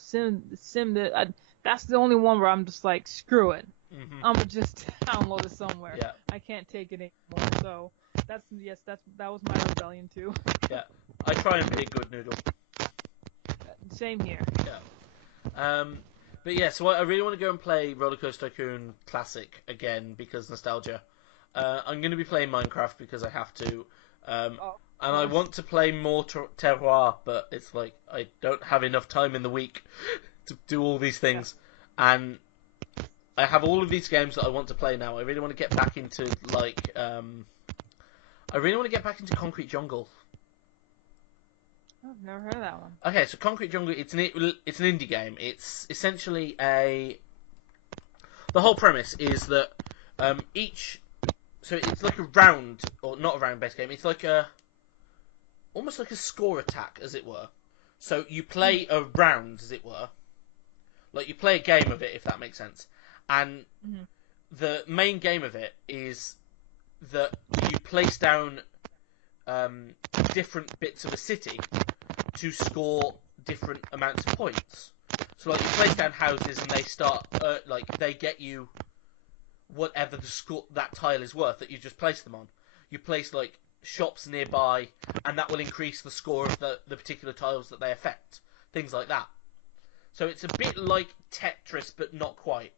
that's the only one where I'm just like, screw it. Mm-hmm. I'm gonna just download it somewhere. Yeah. I can't take it anymore. So, that was my rebellion too. Yeah. I try and be a good noodle. Same here. Yeah. But yeah, so I really want to go and play Roller Coaster Tycoon Classic again because nostalgia. I'm going to be playing Minecraft because I have to. And I want to play more Terroir, but it's like I don't have enough time in the week to do all these things. Yeah. And I have all of these games that I want to play now. I really want to get back into Concrete Jungle. I've never heard of that one. Okay, so Concrete Jungle, it's an indie game. It's essentially the whole premise is that so it's like a round, or not a round based game. It's like almost like a score attack, as it were. So you play a round, as it were. Like you play a game of it, if that makes sense. And the main game of it is that you place down different bits of a city to score different amounts of points. So like you place down houses and they start they get you whatever the score that tile is worth that you just place them on. You place like shops nearby and that will increase the score of the particular tiles that they affect. Things like that. So it's a bit like Tetris but not quite.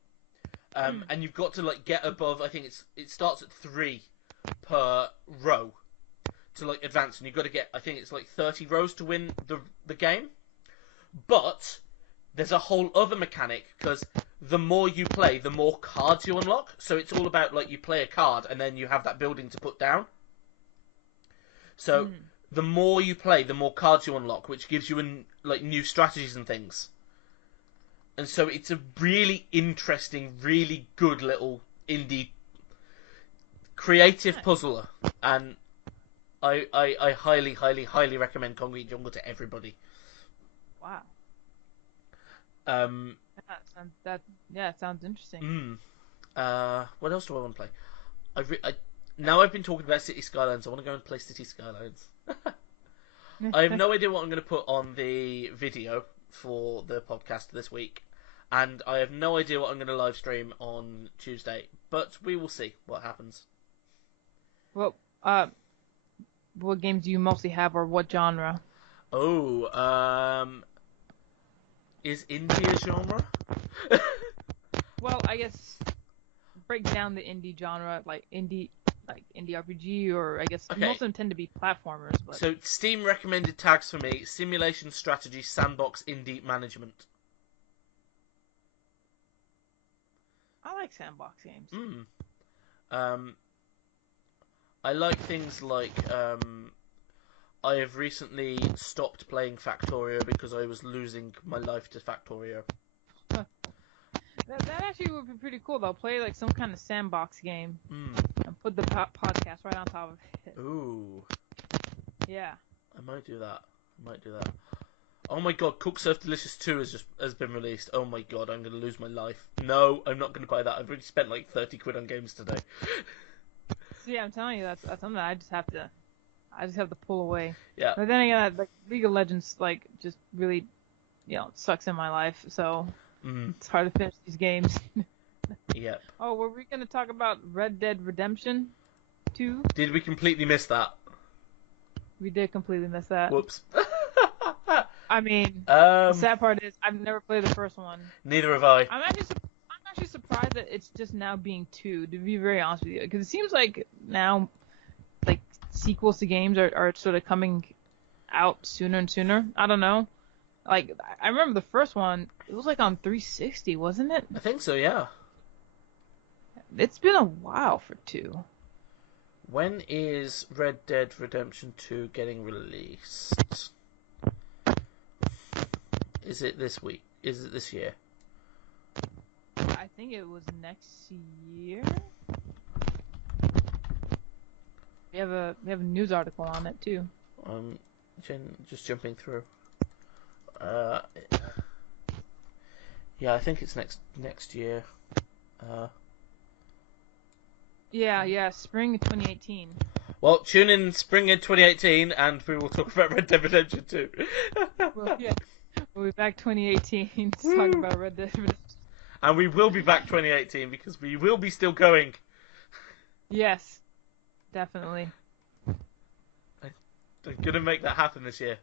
And you've got to like get above, I think it starts at 3 per row to like advance, and you've got to get, I think it's like 30 rows to win the game. But there's a whole other mechanic, because the more you play, the more cards you unlock. So it's all about like you play a card and then you have that building to put down. So the more you play, the more cards you unlock, which gives you like new strategies and things. And so it's a really interesting, really good little indie creative puzzler, and I highly, highly, highly recommend Concrete Jungle to everybody. Wow. It sounds interesting. What else do I want to play? Now I've been talking about City Skylines. I want to go and play City Skylines. I have no idea what I'm going to put on the video for the podcast this week, and I have no idea what I'm going to live stream on Tuesday. But we will see what happens. Well, what games do you mostly have, or what genre? Is indie a genre? Well, I guess break down the indie genre, like indie RPG, or I guess most of them tend to be platformers. But... So Steam recommended tags for me: simulation, strategy, sandbox, indie, management. I like sandbox games. I like things like I have recently stopped playing Factorio because I was losing my life to Factorio. That actually would be pretty cool, though. Play like some kind of sandbox game and put the podcast right on top of it. Ooh. Yeah. I might do that. Oh my god, Cook Surf Delicious 2 has been released. Oh my god, I'm going to lose my life. No, I'm not going to buy that. I've already spent like 30 quid on games today. See, I'm telling you, that's something I just have to pull away. Yeah. But then again, like League of Legends, like just really, sucks in my life. So it's hard to finish these games. Yep. Oh, were we going to talk about Red Dead Redemption 2? Did we completely miss that? We did completely miss that. Whoops. I mean, the sad part is I've never played the first one. Neither have I. I'm actually surprised that it's just now being 2, to be very honest with you. Because it seems like now, like, sequels to games are sort of coming out sooner and sooner. I don't know. Like, I remember the first one, it was like on 360, wasn't it? I think so, yeah. It's been a while for 2. When is Red Dead Redemption 2 getting released? Is it this week? Is it this year? I think it was next year. We have a news article on it too. Just jumping through. Yeah, I think it's next year. Yeah, spring of 2018. Well, tune in spring in 2018, and we will talk about Red Dead Redemption 2. Well, yeah. We'll be back 2018 to talk about Red Dead Redemption. And we will be back 2018 because we will be still going. Yes, definitely. I'm gonna make that happen this year.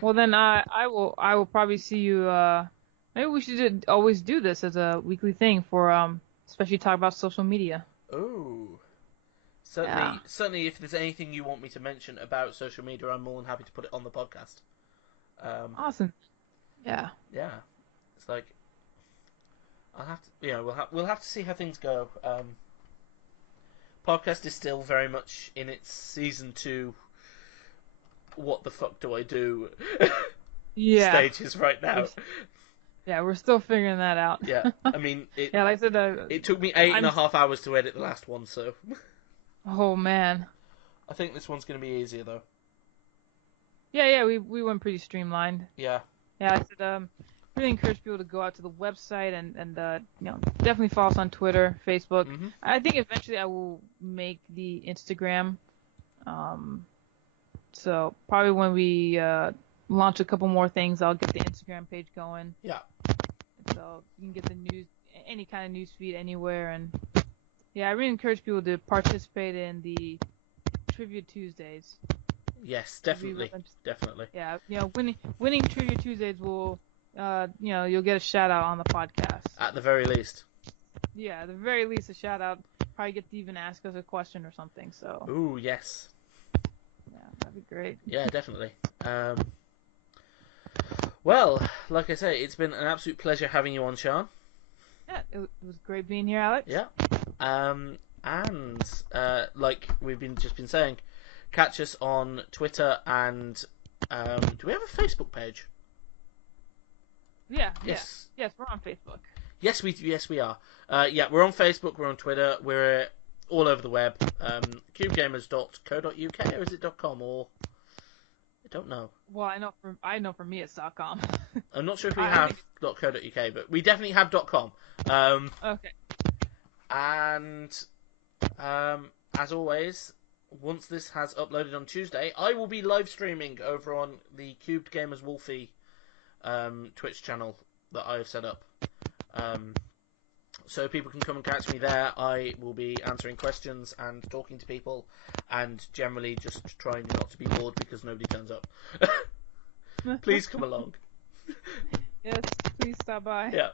Well, then I will probably see you. Maybe we should always do this as a weekly thing for especially talk about social media. Ooh. Certainly, if there's anything you want me to mention about social media, I'm more than happy to put it on the podcast. Awesome. Yeah. Yeah. It's like I'll have to. We'll have to see how things go. Podcast is still very much in its season 2. What the fuck do I do? Yeah. Stages right now. Yeah, we're still figuring that out. Yeah, I mean, like I said, it took me 8.5 hours to edit the last one, so. Oh man. I think this one's going to be easier though. Yeah, we went pretty streamlined. Yeah. Yeah, I said really encourage people to go out to the website and definitely follow us on Twitter, Facebook. Mm-hmm. I think eventually I will make the Instagram. So probably when we launch a couple more things, I'll get the Instagram page going. Yeah. So you can get the news, any kind of news feed anywhere, and yeah, I really encourage people to participate in the Trivia Tuesdays. Yes, definitely. Yeah, winning Trivia Tuesdays will, you'll get a shout out on the podcast. At the very least. Yeah, at the very least a shout out. Probably get to even ask us a question or something. So. Ooh, yes. Yeah, that'd be great. Yeah, definitely. Well, like I say, it's been an absolute pleasure having you on, Sean. Yeah, it was great being here, Alex. Yeah. And like we've just been saying, catch us on Twitter and do we have a Facebook page? Yeah. Yes. Yes, we're on Facebook. Yes, we are. Yeah, we're on Facebook, we're on Twitter, we're all over the web. cubegamers.co.uk, or is it .com, or I don't know. Well, I know for me it's .com. I'm not sure if we have .co.uk, but we definitely have .com. Okay. And as always, once this has uploaded on Tuesday, I will be live streaming over on the Cubed Gamers Wolfie Twitch channel that I have set up. So people can come and catch me there. I will be answering questions and talking to people, and generally just trying not to be bored because nobody turns up. Please come along. Yes, please stop by. Yeah.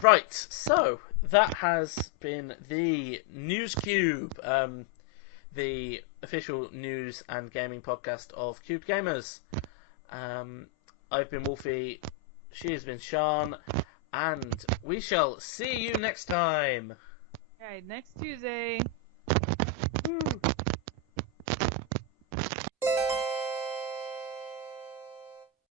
Right, so that has been the NewsCube, the official news and gaming podcast of Cubed Gamers. I've been Wolfie, she has been Sean, and we shall see you next time. Alright, next Tuesday. Woo.